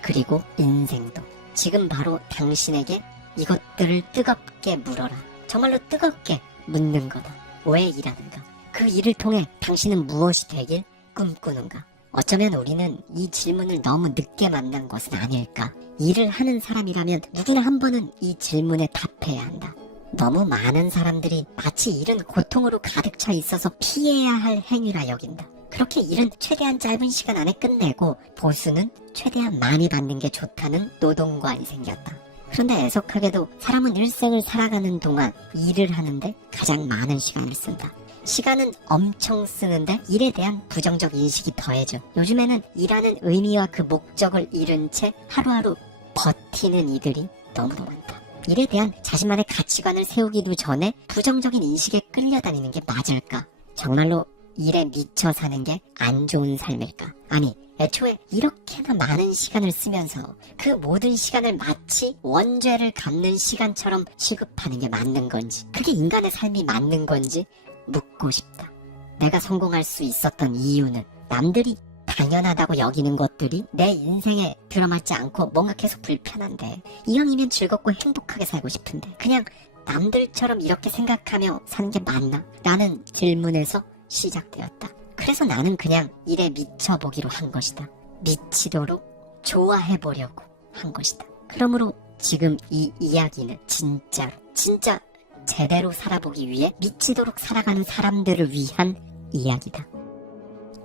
그리고 인생도. 지금 바로 당신에게 이것들을 뜨겁게 물어라. 정말로 뜨겁게 묻는 거다. 왜 일하는가? 그 일을 통해 당신은 무엇이 되길 꿈꾸는가? 어쩌면 우리는 이 질문을 너무 늦게 만난 것은 아닐까. 일을 하는 사람이라면 누구나 한 번은 이 질문에 답해야 한다. 너무 많은 사람들이 마치 일은 고통으로 가득 차 있어서 피해야 할 행위라 여긴다. 그렇게 일은 최대한 짧은 시간 안에 끝내고 보수는 최대한 많이 받는 게 좋다는 노동관이 생겼다. 그런데 애석하게도 사람은 일생을 살아가는 동안 일을 하는데 가장 많은 시간을 쓴다. 시간은 엄청 쓰는데 일에 대한 부정적 인식이 더해져 요즘에는 일하는 의미와 그 목적을 잃은 채 하루하루 버티는 이들이 너무도 많다. 일에 대한 자신만의 가치관을 세우기도 전에 부정적인 인식에 끌려다니는 게 맞을까? 정말로 일에 미쳐 사는 게 안 좋은 삶일까? 아니, 애초에 이렇게나 많은 시간을 쓰면서 그 모든 시간을 마치 원죄를 갚는 시간처럼 취급하는 게 맞는 건지, 그게 인간의 삶이 맞는 건지 묻고 싶다. 내가 성공할 수 있었던 이유는 남들이 당연하다고 여기는 것들이 내 인생에 들어맞지 않고 뭔가 계속 불편한데, 이왕이면 즐겁고 행복하게 살고 싶은데 그냥 남들처럼 이렇게 생각하며 사는 게 맞나? 라는 질문에서 시작되었다. 그래서 나는 그냥 일에 미쳐보기로 한 것이다. 미치도록 좋아해보려고 한 것이다. 그러므로 지금 이 이야기는 진짜 제대로 살아보기 위해 미치도록 살아가는 사람들을 위한 이야기다.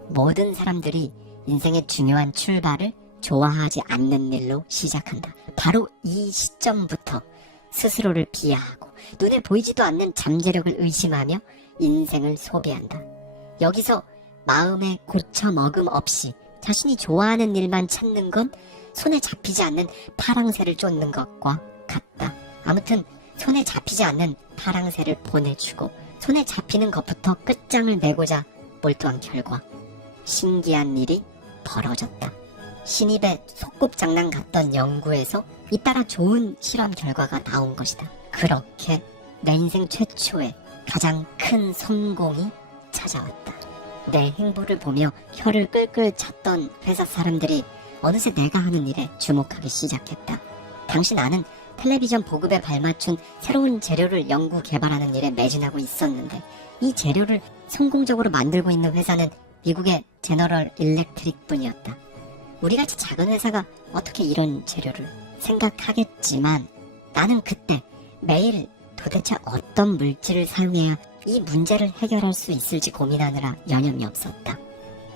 모든 사람들이 인생의 중요한 출발을 좋아하지 않는 일로 시작한다. 바로 이 시점부터 스스로를 비하하고 눈에 보이지도 않는 잠재력을 의심하며 인생을 소비한다. 여기서 마음에 고쳐먹음 없이 자신이 좋아하는 일만 찾는 건 손에 잡히지 않는 파랑새를 쫓는 것과 같다. 아무튼 손에 잡히지 않는 파랑새를 보내주고 손에 잡히는 것부터 끝장을 내고자 몰두한 결과 신기한 일이 벌어졌다. 신입의 소꿉장난 같던 연구에서 잇따라 좋은 실험 결과가 나온 것이다. 그렇게 내 인생 최초의 가장 큰 성공이 찾아왔다. 내 행보를 보며 혀를 끌끌 찼던 회사 사람들이 어느새 내가 하는 일에 주목하기 시작했다. 당시 나는 텔레비전 보급에 발맞춘 새로운 재료를 연구 개발하는 일에 매진하고 있었는데, 이 재료를 성공적으로 만들고 있는 회사는 미국의 제너럴 일렉트릭 뿐이었다. 우리같이 작은 회사가 어떻게 이런 재료를 생각하겠지만, 나는 그때 매일 도대체 어떤 물질을 사용해야 이 문제를 해결할 수 있을지 고민하느라 여념이 없었다.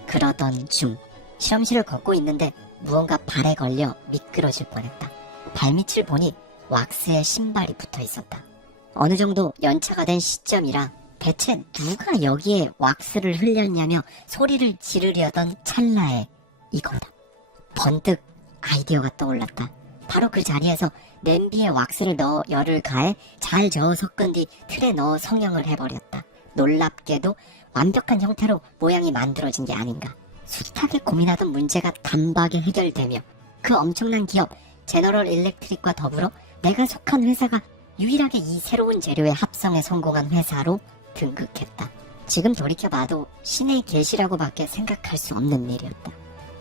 그러던 중 실험실을 걷고 있는데 무언가 발에 걸려 미끄러질 뻔했다. 발밑을 보니 왁스에 신발이 붙어 있었다. 어느 정도 연차가 된 시점이라 대체 누가 여기에 왁스를 흘렸냐며 소리를 지르려던 찰나에 이거다. 번뜩 아이디어가 떠올랐다. 바로 그 자리에서 냄비에 왁스를 넣어 열을 가해 잘 저어 섞은 뒤 틀에 넣어 성형을 해버렸다. 놀랍게도 완벽한 형태로 모양이 만들어진 게 아닌가. 숱하게 고민하던 문제가 단박에 해결되며 그 엄청난 기업 제너럴 일렉트릭과 더불어 내가 속한 회사가 유일하게 이 새로운 재료의 합성에 성공한 회사로 등극했다. 지금 돌이켜봐도 신의 계시라고밖에 생각할 수 없는 일이었다.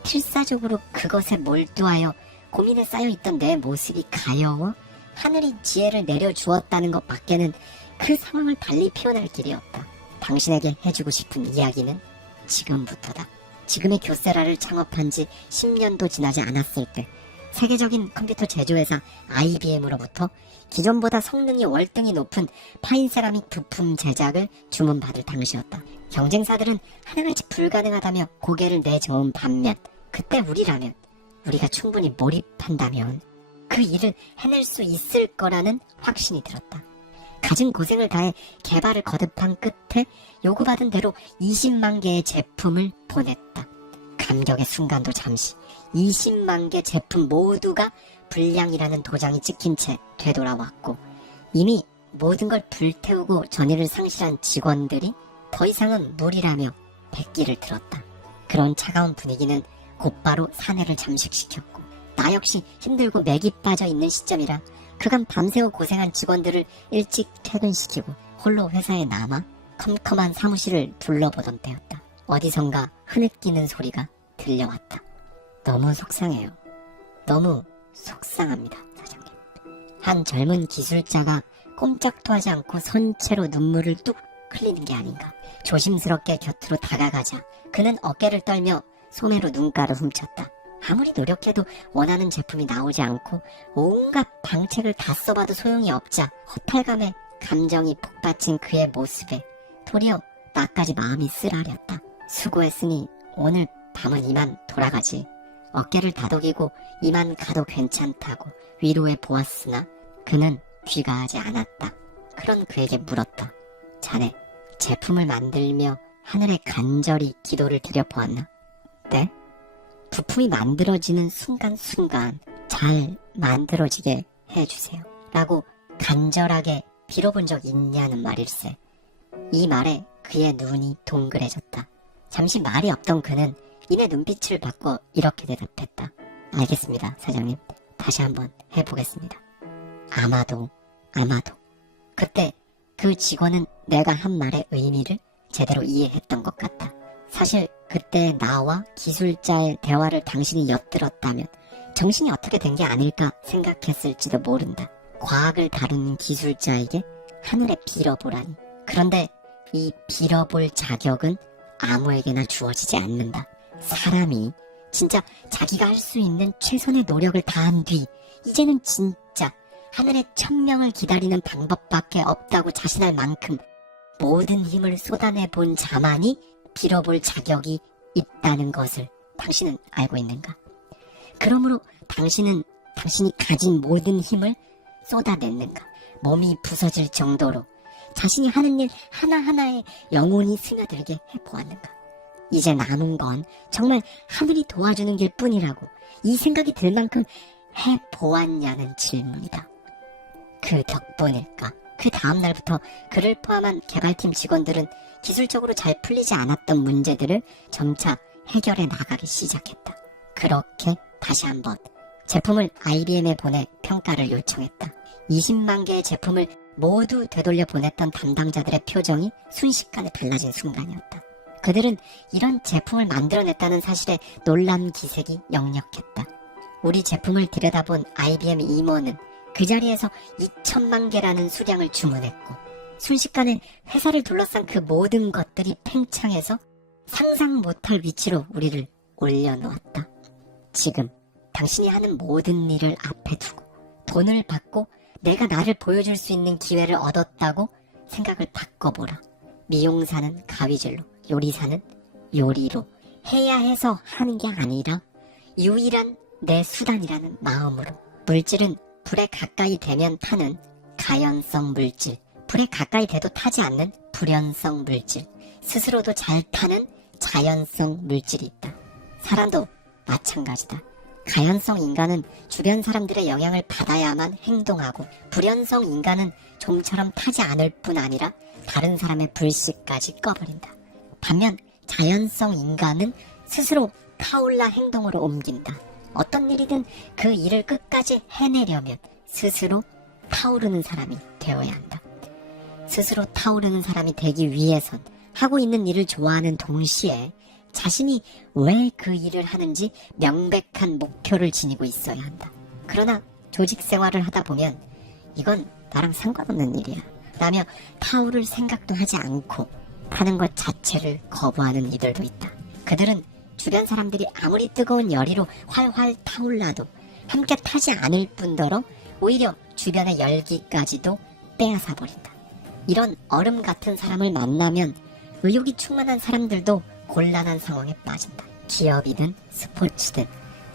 필사적으로 그것에 몰두하여 고민에 쌓여있던 내 모습이 가여워 하늘이 지혜를 내려주었다는 것 밖에는 그 상황을 달리 표현할 길이 없다. 당신에게 해주고 싶은 이야기는 지금부터다. 지금의 교세라를 창업한 지 10년도 지나지 않았을 때 세계적인 컴퓨터 제조회사 IBM으로부터 기존보다 성능이 월등히 높은 파인 세라믹 부품 제작을 주문받을 당시였다. 경쟁사들은 하나같이 불가능하다며 고개를 내저은 반면 그때 우리가 충분히 몰입한다면 그 일을 해낼 수 있을 거라는 확신이 들었다. 갖은 고생을 다해 개발을 거듭한 끝에 요구받은 대로 20만 개의 제품을 보냈다. 감격의 순간도 잠시 20만 개 제품 모두가 불량이라는 도장이 찍힌 채 되돌아왔고, 이미 모든 걸 불태우고 전의를 상실한 직원들이 더 이상은 무리라며 백기를 들었다. 그런 차가운 분위기는 곧바로 사내를 잠식시켰고, 나 역시 힘들고 맥이 빠져 있는 시점이라 그간 밤새워 고생한 직원들을 일찍 퇴근시키고 홀로 회사에 남아 컴컴한 사무실을 둘러보던 때였다. 어디선가 흐느끼는 소리가 들려왔다. 너무 속상해요. 너무 속상합니다, 사장님. 한 젊은 기술자가 꼼짝도 하지 않고 선체로 눈물을 뚝 흘리는 게 아닌가. 조심스럽게 곁으로 다가가자 그는 어깨를 떨며 소매로 눈가를 훔쳤다. 아무리 노력해도 원하는 제품이 나오지 않고 온갖 방책을 다 써봐도 소용이 없자 허탈감에 감정이 북받친 그의 모습에 도리어 나까지 마음이 쓰라렸다. 수고했으니 오늘 밤은 이만 돌아가지. 어깨를 다독이고 이만 가도 괜찮다고 위로해 보았으나 그는 귀가하지 않았다. 그런 그에게 물었다. 자네 제품을 만들며 하늘에 간절히 기도를 드려보았나? 네? 부품이 만들어지는 순간순간 잘 만들어지게 해주세요 라고 간절하게 빌어본 적 있냐는 말일세. 이 말에 그의 눈이 동그래졌다. 잠시 말이 없던 그는 이내 눈빛을 바꿔 이렇게 대답했다. 알겠습니다, 사장님. 다시 한번 해보겠습니다. 아마도. 그때 그 직원은 내가 한 말의 의미를 제대로 이해했던 것 같다. 사실 그때 나와 기술자의 대화를 당신이 엿들었다면 정신이 어떻게 된 게 아닐까 생각했을지도 모른다. 과학을 다루는 기술자에게 하늘에 빌어보라니. 그런데 이 빌어볼 자격은 아무에게나 주어지지 않는다. 사람이 진짜 자기가 할 수 있는 최선의 노력을 다한 뒤 이제는 진짜 하늘의 천명을 기다리는 방법밖에 없다고 자신할 만큼 모든 힘을 쏟아내 본 자만이 빌어볼 자격이 있다는 것을 당신은 알고 있는가? 그러므로 당신이 가진 모든 힘을 쏟아냈는가? 몸이 부서질 정도로 자신이 하는 일 하나하나에 영혼이 스며들게 해보았는가? 이제 남은 건 정말 하늘이 도와주는 길 뿐이라고 이 생각이 들 만큼 해보았냐는 질문이다. 그 덕분일까? 그 다음날부터 그를 포함한 개발팀 직원들은 기술적으로 잘 풀리지 않았던 문제들을 점차 해결해 나가기 시작했다. 그렇게 다시 한번 제품을 IBM에 보내 평가를 요청했다. 20만 개의 제품을 모두 되돌려 보냈던 담당자들의 표정이 순식간에 달라진 순간이었다. 그들은 이런 제품을 만들어냈다는 사실에 놀란 기색이 역력했다. 우리 제품을 들여다본 IBM 임원은 그 자리에서 2천만 개라는 수량을 주문했고 순식간에 회사를 둘러싼 그 모든 것들이 팽창해서 상상 못할 위치로 우리를 올려놓았다. 지금 당신이 하는 모든 일을 앞에 두고 돈을 받고 내가 나를 보여줄 수 있는 기회를 얻었다고 생각을 바꿔보라. 미용사는 가위질로, 요리사는 요리로 해야 해서 하는 게 아니라 유일한 내 수단이라는 마음으로. 물질은 불에 가까이 되면 타는 가연성 물질, 불에 가까이 돼도 타지 않는 불연성 물질, 스스로도 잘 타는 자연성 물질이 있다. 사람도 마찬가지다. 가연성 인간은 주변 사람들의 영향을 받아야만 행동하고 불연성 인간은 좀처럼 타지 않을 뿐 아니라 다른 사람의 불씨까지 꺼버린다. 반면 자연성 인간은 스스로 타올라 행동으로 옮긴다. 어떤 일이든 그 일을 끝까지 해내려면 스스로 타오르는 사람이 되어야 한다. 스스로 타오르는 사람이 되기 위해선 하고 있는 일을 좋아하는 동시에 자신이 왜 그 일을 하는지 명백한 목표를 지니고 있어야 한다. 그러나 조직 생활을 하다 보면 이건 나랑 상관없는 일이야 라며 타오를 생각도 하지 않고 하는 것 자체를 거부하는 이들도 있다. 그들은 주변 사람들이 아무리 뜨거운 열의로 활활 타올라도 함께 타지 않을 뿐더러 오히려 주변의 열기까지도 빼앗아버린다. 이런 얼음 같은 사람을 만나면 의욕이 충만한 사람들도 곤란한 상황에 빠진다. 기업이든 스포츠든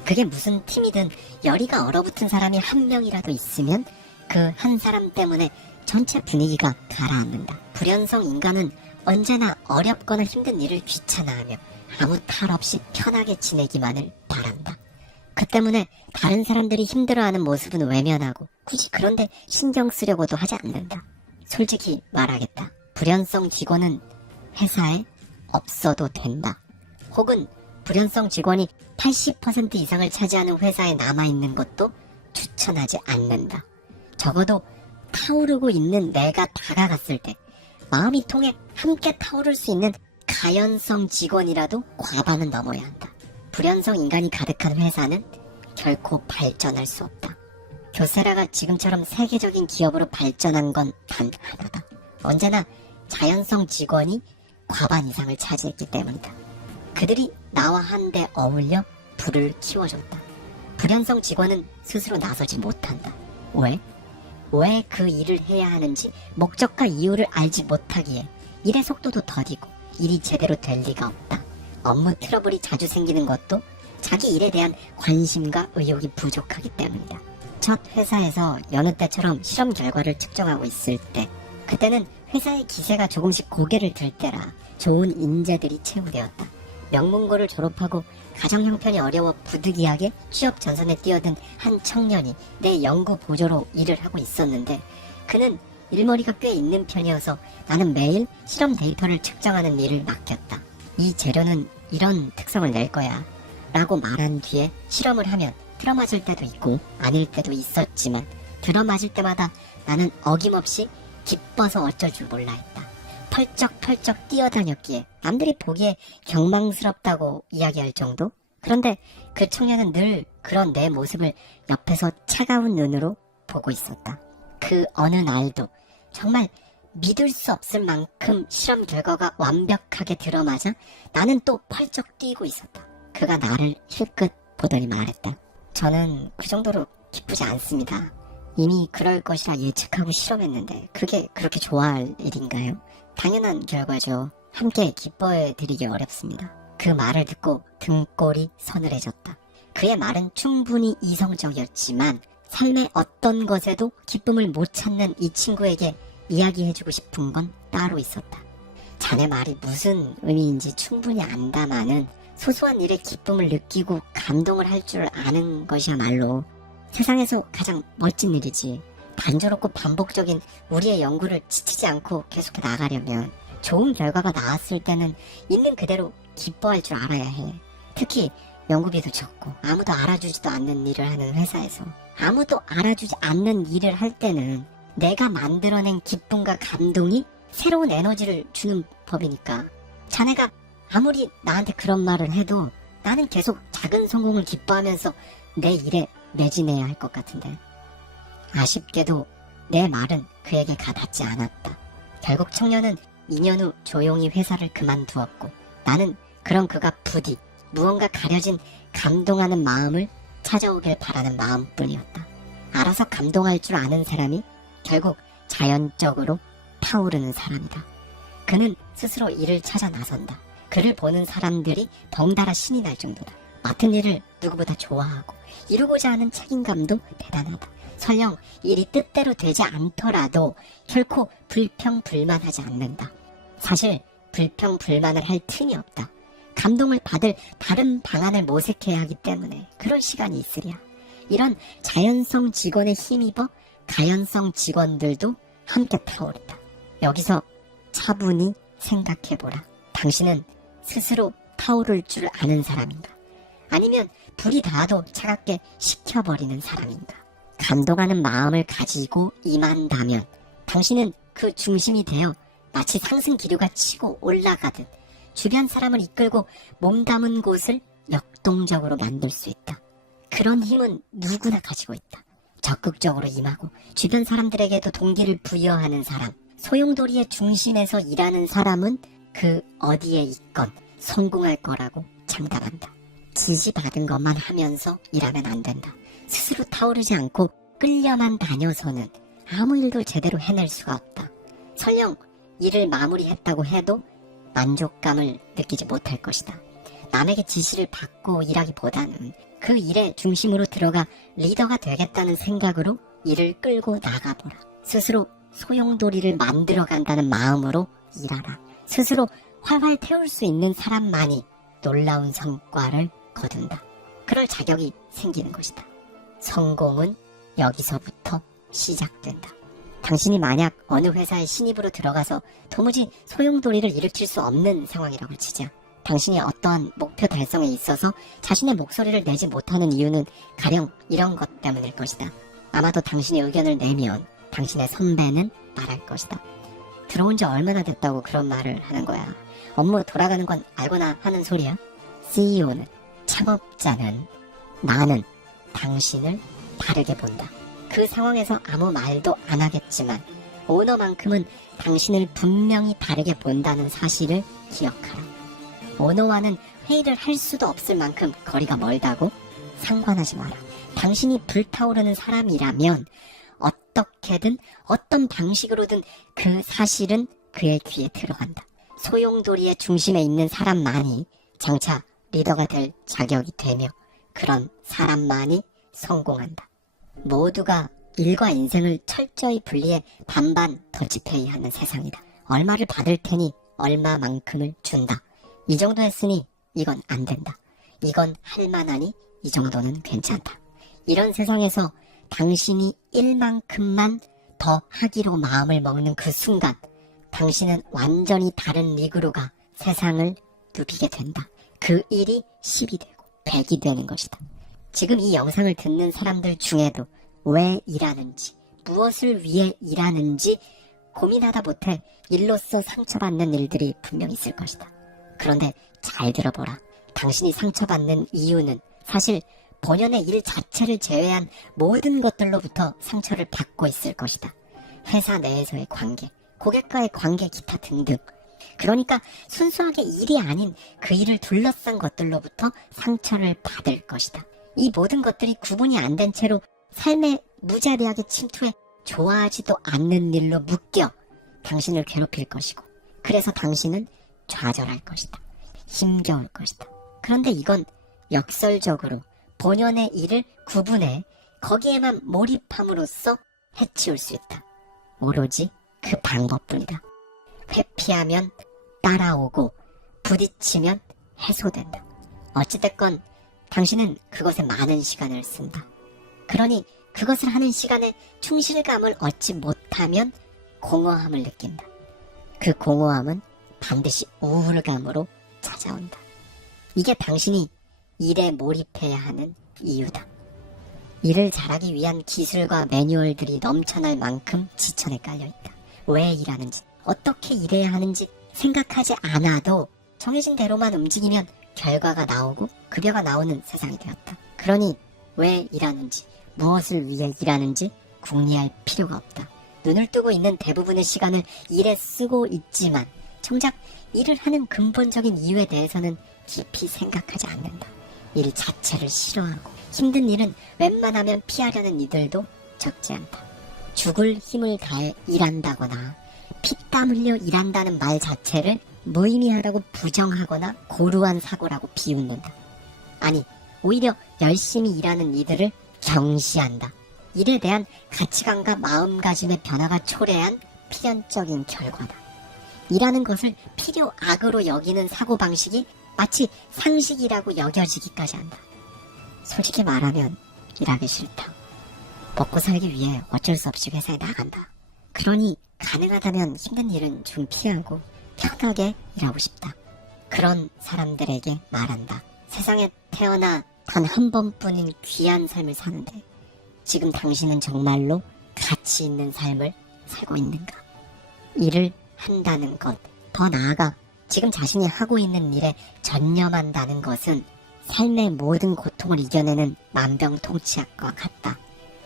그게 무슨 팀이든 열의가 얼어붙은 사람이 한 명이라도 있으면 그 한 사람 때문에 전체 분위기가 가라앉는다. 불연성 인간은 언제나 어렵거나 힘든 일을 귀찮아하며 아무 탈 없이 편하게 지내기만을 바란다. 그 때문에 다른 사람들이 힘들어하는 모습은 외면하고 굳이 그런데 신경 쓰려고도 하지 않는다. 솔직히 말하겠다. 불연성 직원은 회사에 없어도 된다. 혹은 불연성 직원이 80% 이상을 차지하는 회사에 남아있는 것도 추천하지 않는다. 적어도 타오르고 있는 내가 다가갔을 때 마음이 통해 함께 타오를 수 있는 가연성 직원이라도 과반은 넘어야 한다. 불연성 인간이 가득한 회사는 결코 발전할 수 없다. 교세라가 지금처럼 세계적인 기업으로 발전한 건 단 하나다. 언제나 자연성 직원이 과반 이상을 차지했기 때문이다. 그들이 나와 한데 어울려 불을 키워줬다. 불연성 직원은 스스로 나서지 못한다. 왜? 왜 그 일을 해야 하는지 목적과 이유를 알지 못하기에 일의 속도도 더디고 일이 제대로 될 리가 없다. 업무 트러블이 자주 생기는 것도 자기 일에 대한 관심과 의욕이 부족하기 때문이다. 첫 회사에서 여느 때처럼 실험 결과를 측정하고 있을 때, 그때는 회사의 기세가 조금씩 고개를 들 때라 좋은 인재들이 채우되었다. 명문고를 졸업하고 가정 형편이 어려워 부득이하게 취업 전선에 뛰어든 한 청년이 내 연구 보조로 일을 하고 있었는데, 그는 일머리가 꽤 있는 편이어서 나는 매일 실험 데이터를 측정하는 일을 맡겼다. 이 재료는 이런 특성을 낼 거야 라고 말한 뒤에 실험을 하면 들어맞을 때도 있고 아닐 때도 있었지만, 들어맞을 때마다 나는 어김없이 기뻐서 어쩔 줄 몰라 했다. 펄쩍펄쩍 뛰어다녔기에 남들이 보기에 경망스럽다고 이야기할 정도? 그런데 그 청년은 늘 그런 내 모습을 옆에서 차가운 눈으로 보고 있었다. 그 어느 날도 정말 믿을 수 없을 만큼 실험 결과가 완벽하게 들어맞아 나는 또 펄쩍 뛰고 있었다. 그가 나를 힐끗 보더니 말했다. 저는 그 정도로 기쁘지 않습니다. 이미 그럴 것이라 예측하고 실험했는데 그게 그렇게 좋아할 일인가요? 당연한 결과죠. 함께 기뻐해 드리기 어렵습니다. 그 말을 듣고 등골이 서늘해졌다. 그의 말은 충분히 이성적이었지만 삶의 어떤 것에도 기쁨을 못 찾는 이 친구에게 이야기해주고 싶은 건 따로 있었다. 자네 말이 무슨 의미인지 충분히 안다마는 소소한 일에 기쁨을 느끼고 감동을 할 줄 아는 것이야말로 세상에서 가장 멋진 일이지. 단조롭고 반복적인 우리의 연구를 지치지 않고 계속해 나가려면 좋은 결과가 나왔을 때는 있는 그대로 기뻐할 줄 알아야 해. 특히 연구비도 적고 아무도 알아주지도 않는 일을 하는 회사에서 아무도 알아주지 않는 일을 할 때는 내가 만들어낸 기쁨과 감동이 새로운 에너지를 주는 법이니까. 자네가 아무리 나한테 그런 말을 해도 나는 계속 작은 성공을 기뻐하면서 내 일에 매진해야 할 것 같은데. 아쉽게도 내 말은 그에게 가닿지 않았다. 결국 청년은 2년 후 조용히 회사를 그만두었고, 나는 그런 그가 부디 무언가 가려진 감동하는 마음을 찾아오길 바라는 마음뿐이었다. 알아서 감동할 줄 아는 사람이 결국 자연적으로 타오르는 사람이다. 그는 스스로 일을 찾아 나선다. 그를 보는 사람들이 덩달아 신이 날 정도다. 맡은 일을 누구보다 좋아하고 이루고자 하는 책임감도 대단하다. 설령 일이 뜻대로 되지 않더라도 결코 불평불만하지 않는다. 사실 불평불만을 할 틈이 없다. 감동을 받을 다른 방안을 모색해야 하기 때문에 그런 시간이 있으랴. 이런 자연성 직원에 힘입어 가연성 직원들도 함께 타오른다. 여기서 차분히 생각해보라. 당신은 스스로 타오를 줄 아는 사람인가? 아니면 불이 닿아도 차갑게 식혀버리는 사람인가? 감동하는 마음을 가지고 임한다면 당신은 그 중심이 되어 마치 상승 기류가 치고 올라가듯 주변 사람을 이끌고 몸담은 곳을 역동적으로 만들 수 있다. 그런 힘은 누구나 가지고 있다. 적극적으로 임하고 주변 사람들에게도 동기를 부여하는 사람, 소용돌이의 중심에서 일하는 사람은 그 어디에 있건 성공할 거라고 장담한다. 지시받은 것만 하면서 일하면 안 된다. 스스로 타오르지 않고 끌려만 다녀서는 아무 일도 제대로 해낼 수가 없다. 설령 일을 마무리했다고 해도 만족감을 느끼지 못할 것이다. 남에게 지시를 받고 일하기보다는 그 일의 중심으로 들어가 리더가 되겠다는 생각으로 일을 끌고 나가보라. 스스로 소용돌이를 만들어간다는 마음으로 일하라. 스스로 활활 태울 수 있는 사람만이 놀라운 성과를 거둔다. 그럴 자격이 생기는 것이다. 성공은 여기서부터 시작된다. 당신이 만약 어느 회사에 신입으로 들어가서 도무지 소용돌이를 일으킬 수 없는 상황이라고 치자. 당신이 어떠한 목표 달성에 있어서 자신의 목소리를 내지 못하는 이유는 가령 이런 것 때문일 것이다. 아마도 당신의 의견을 내면 당신의 선배는 말할 것이다. 들어온 지 얼마나 됐다고 그런 말을 하는 거야. 업무 돌아가는 건 알고나 하는 소리야. CEO는, 창업자는, 나는 당신을 다르게 본다. 그 상황에서 아무 말도 안 하겠지만 오너만큼은 당신을 분명히 다르게 본다는 사실을 기억하라. 오너와는 회의를 할 수도 없을 만큼 거리가 멀다고? 상관하지 마라. 당신이 불타오르는 사람이라면 어떻게든 어떤 방식으로든 그 사실은 그의 귀에 들어간다. 소용돌이의 중심에 있는 사람만이 장차 리더가 될 자격이 되며 그런 사람만이 성공한다. 모두가 일과 인생을 철저히 분리해 반반 더치페이하는 세상이다. 얼마를 받을 테니 얼마만큼을 준다. 이 정도 했으니 이건 안 된다. 이건 할 만하니 이 정도는 괜찮다. 이런 세상에서 당신이 일만큼만 더 하기로 마음을 먹는 그 순간 당신은 완전히 다른 리그로 가 세상을 누비게 된다. 그 일이 10이 되고 100이 되는 것이다. 지금 이 영상을 듣는 사람들 중에도 왜 일하는지, 무엇을 위해 일하는지 고민하다 못해 일로써 상처받는 일들이 분명 있을 것이다. 그런데 잘 들어보라. 당신이 상처받는 이유는 사실 본연의 일 자체를 제외한 모든 것들로부터 상처를 받고 있을 것이다. 회사 내에서의 관계, 고객과의 관계, 기타 등등. 그러니까 순수하게 일이 아닌 그 일을 둘러싼 것들로부터 상처를 받을 것이다. 이 모든 것들이 구분이 안 된 채로 삶의 무자비하게 침투해 좋아하지도 않는 일로 묶여 당신을 괴롭힐 것이고, 그래서 당신은 좌절할 것이다. 힘겨울 것이다. 그런데 이건 역설적으로 본연의 일을 구분해 거기에만 몰입함으로써 해치울 수 있다. 오로지 그 방법뿐이다. 회피하면 따라오고 부딪히면 해소된다. 어찌됐건 당신은 그것에 많은 시간을 쓴다. 그러니 그것을 하는 시간에 충실감을 얻지 못하면 공허함을 느낀다. 그 공허함은 반드시 우울감으로 찾아온다. 이게 당신이 일에 몰입해야 하는 이유다. 일을 잘하기 위한 기술과 매뉴얼들이 넘쳐날 만큼 지천에 깔려있다. 왜 일하는지, 어떻게 일해야 하는지 생각하지 않아도 정해진 대로만 움직이면 결과가 나오고 급여가 나오는 세상이 되었다. 그러니 왜 일하는지, 무엇을 위해 일하는지 궁리할 필요가 없다. 눈을 뜨고 있는 대부분의 시간을 일에 쓰고 있지만 정작 일을 하는 근본적인 이유에 대해서는 깊이 생각하지 않는다. 일 자체를 싫어하고 힘든 일은 웬만하면 피하려는 이들도 적지 않다. 죽을 힘을 다해 일한다거나 피땀 흘려 일한다는 말 자체를 무의미하다고 부정하거나 고루한 사고라고 비웃는다. 아니, 오히려 열심히 일하는 이들을 경시한다. 일에 대한 가치관과 마음가짐의 변화가 초래한 필연적인 결과다. 일하는 것을 필요악으로 여기는 사고방식이 마치 상식이라고 여겨지기까지 한다. 솔직히 말하면 일하기 싫다. 먹고 살기 위해 어쩔 수 없이 회사에 나간다. 그러니 가능하다면 힘든 일은 좀 피하고 편하게 일하고 싶다. 그런 사람들에게 말한다. 세상에 태어나 단 한 번뿐인 귀한 삶을 사는데 지금 당신은 정말로 가치 있는 삶을 살고 있는가? 일을 한다는 것, 더 나아가 지금 자신이 하고 있는 일에 전념한다는 것은 삶의 모든 고통을 이겨내는 만병통치약과 같다.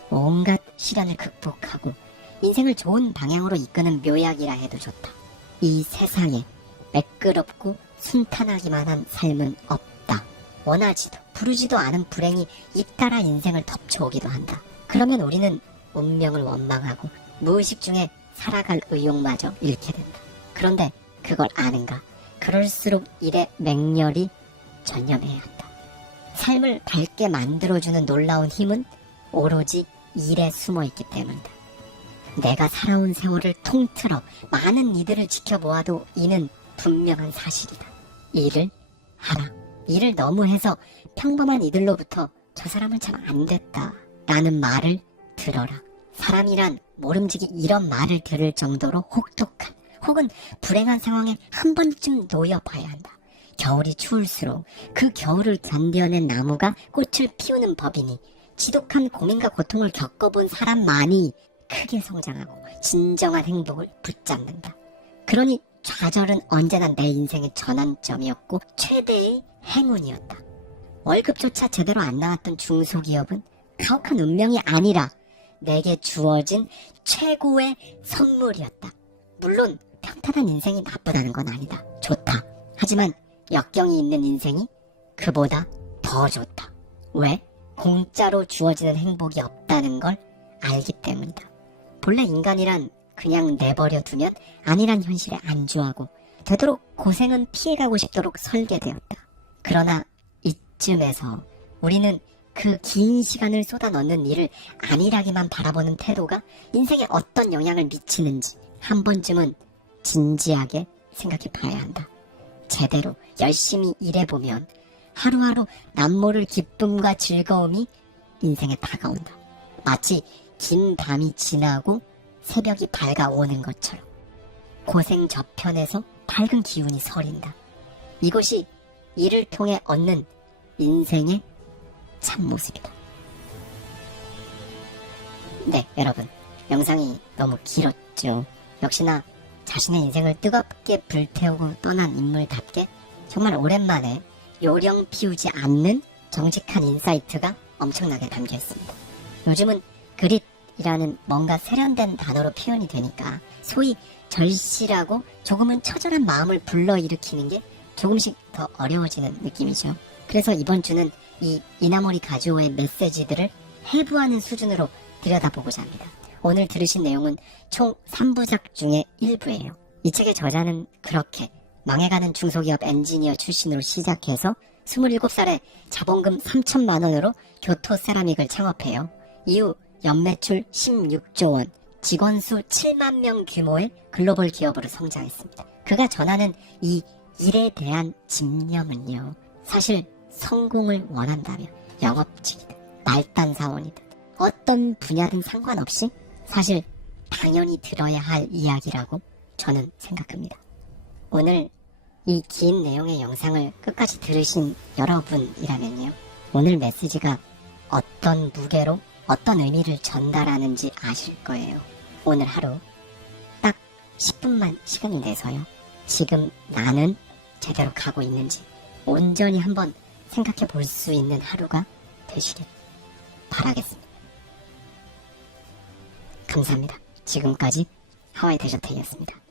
온갖 시련을 극복하고 인생을 좋은 방향으로 이끄는 묘약이라 해도 좋다. 이 세상에 매끄럽고 순탄하기만 한 삶은 없다. 원하지도 부르지도 않은 불행이 잇따라 인생을 덮쳐오기도 한다. 그러면 우리는 운명을 원망하고 무의식 중에 살아갈 의욕마저 잃게 된다. 그런데 그걸 아는가? 그럴수록 일에 맹렬히 전념해야 한다. 삶을 밝게 만들어주는 놀라운 힘은 오로지 일에 숨어있기 때문이다. 내가 살아온 세월을 통틀어 많은 이들을 지켜보아도 이는 분명한 사실이다. 일을 하라. 일을 너무 해서 평범한 이들로부터 저 사람은 참 안됐다 라는 말을 들어라. 사람이란 모름지기 이런 말을 들을 정도로 혹독한 혹은 불행한 상황에 한 번쯤 놓여봐야 한다. 겨울이 추울수록 그 겨울을 견뎌낸 나무가 꽃을 피우는 법이니 지독한 고민과 고통을 겪어본 사람만이 크게 성장하고 진정한 행복을 붙잡는다. 그러니 좌절은 언제나 내 인생의 전환점이었고 최대의 행운이었다. 월급조차 제대로 안 나왔던 중소기업은 가혹한 운명이 아니라 내게 주어진 최고의 선물이었다. 물론 평탄한 인생이 나쁘다는 건 아니다. 좋다. 하지만 역경이 있는 인생이 그보다 더 좋다. 왜? 공짜로 주어지는 행복이 없다는 걸 알기 때문이다. 본래 인간이란 그냥 내버려 두면 아니란 현실에 안주하고 되도록 고생은 피해가고 싶도록 설계되었다. 그러나 이쯤에서 우리는 그 긴 시간을 쏟아 넣는 일을 안일하게만 바라보는 태도가 인생에 어떤 영향을 미치는지 한 번쯤은 진지하게 생각해 봐야 한다. 제대로 열심히 일해보면 하루하루 남모를 기쁨과 즐거움이 인생에 다가온다. 마치 긴 밤이 지나고 새벽이 밝아오는 것처럼 고생 저편에서 밝은 기운이 서린다. 이것이 이를 통해 얻는 인생의 참모습이다. 네, 여러분, 영상이 너무 길었죠. 역시나 자신의 인생을 뜨겁게 불태우고 떠난 인물답게 정말 오랜만에 요령 피우지 않는 정직한 인사이트가 엄청나게 담겨 있습니다. 요즘은 그릿이라는 뭔가 세련된 단어로 표현이 되니까 소위 절실하고 조금은 처절한 마음을 불러일으키는 게 조금씩 더 어려워지는 느낌이죠. 그래서 이번 주는 이 이나모리 가즈오의 메시지들을 해부하는 수준으로 들여다보고자 합니다. 오늘 들으신 내용은 총 3부작 중에 1부예요. 이 책의 저자는 그렇게 망해가는 중소기업 엔지니어 출신으로 시작해서 27살에 자본금 3천만 원으로 교토 세라믹을 창업해요. 이후 연매출 16조 원, 직원 수 7만 명 규모의 글로벌 기업으로 성장했습니다. 그가 전하는 이 일에 대한 집념은요, 사실 성공을 원한다면 영업직이든 말단 사원이든 어떤 분야든 상관없이 사실 당연히 들어야 할 이야기라고 저는 생각합니다. 오늘 이 긴 내용의 영상을 끝까지 들으신 여러분이라면요, 오늘 메시지가 어떤 무게로 어떤 의미를 전달하는지 아실 거예요. 오늘 하루 딱 10분만 시간이 내서요, 지금 나는 제대로 가고 있는지 온전히 한번 생각해 볼 수 있는 하루가 되시길 바라겠습니다. 감사합니다. 지금까지 하와이 데저테이였습니다.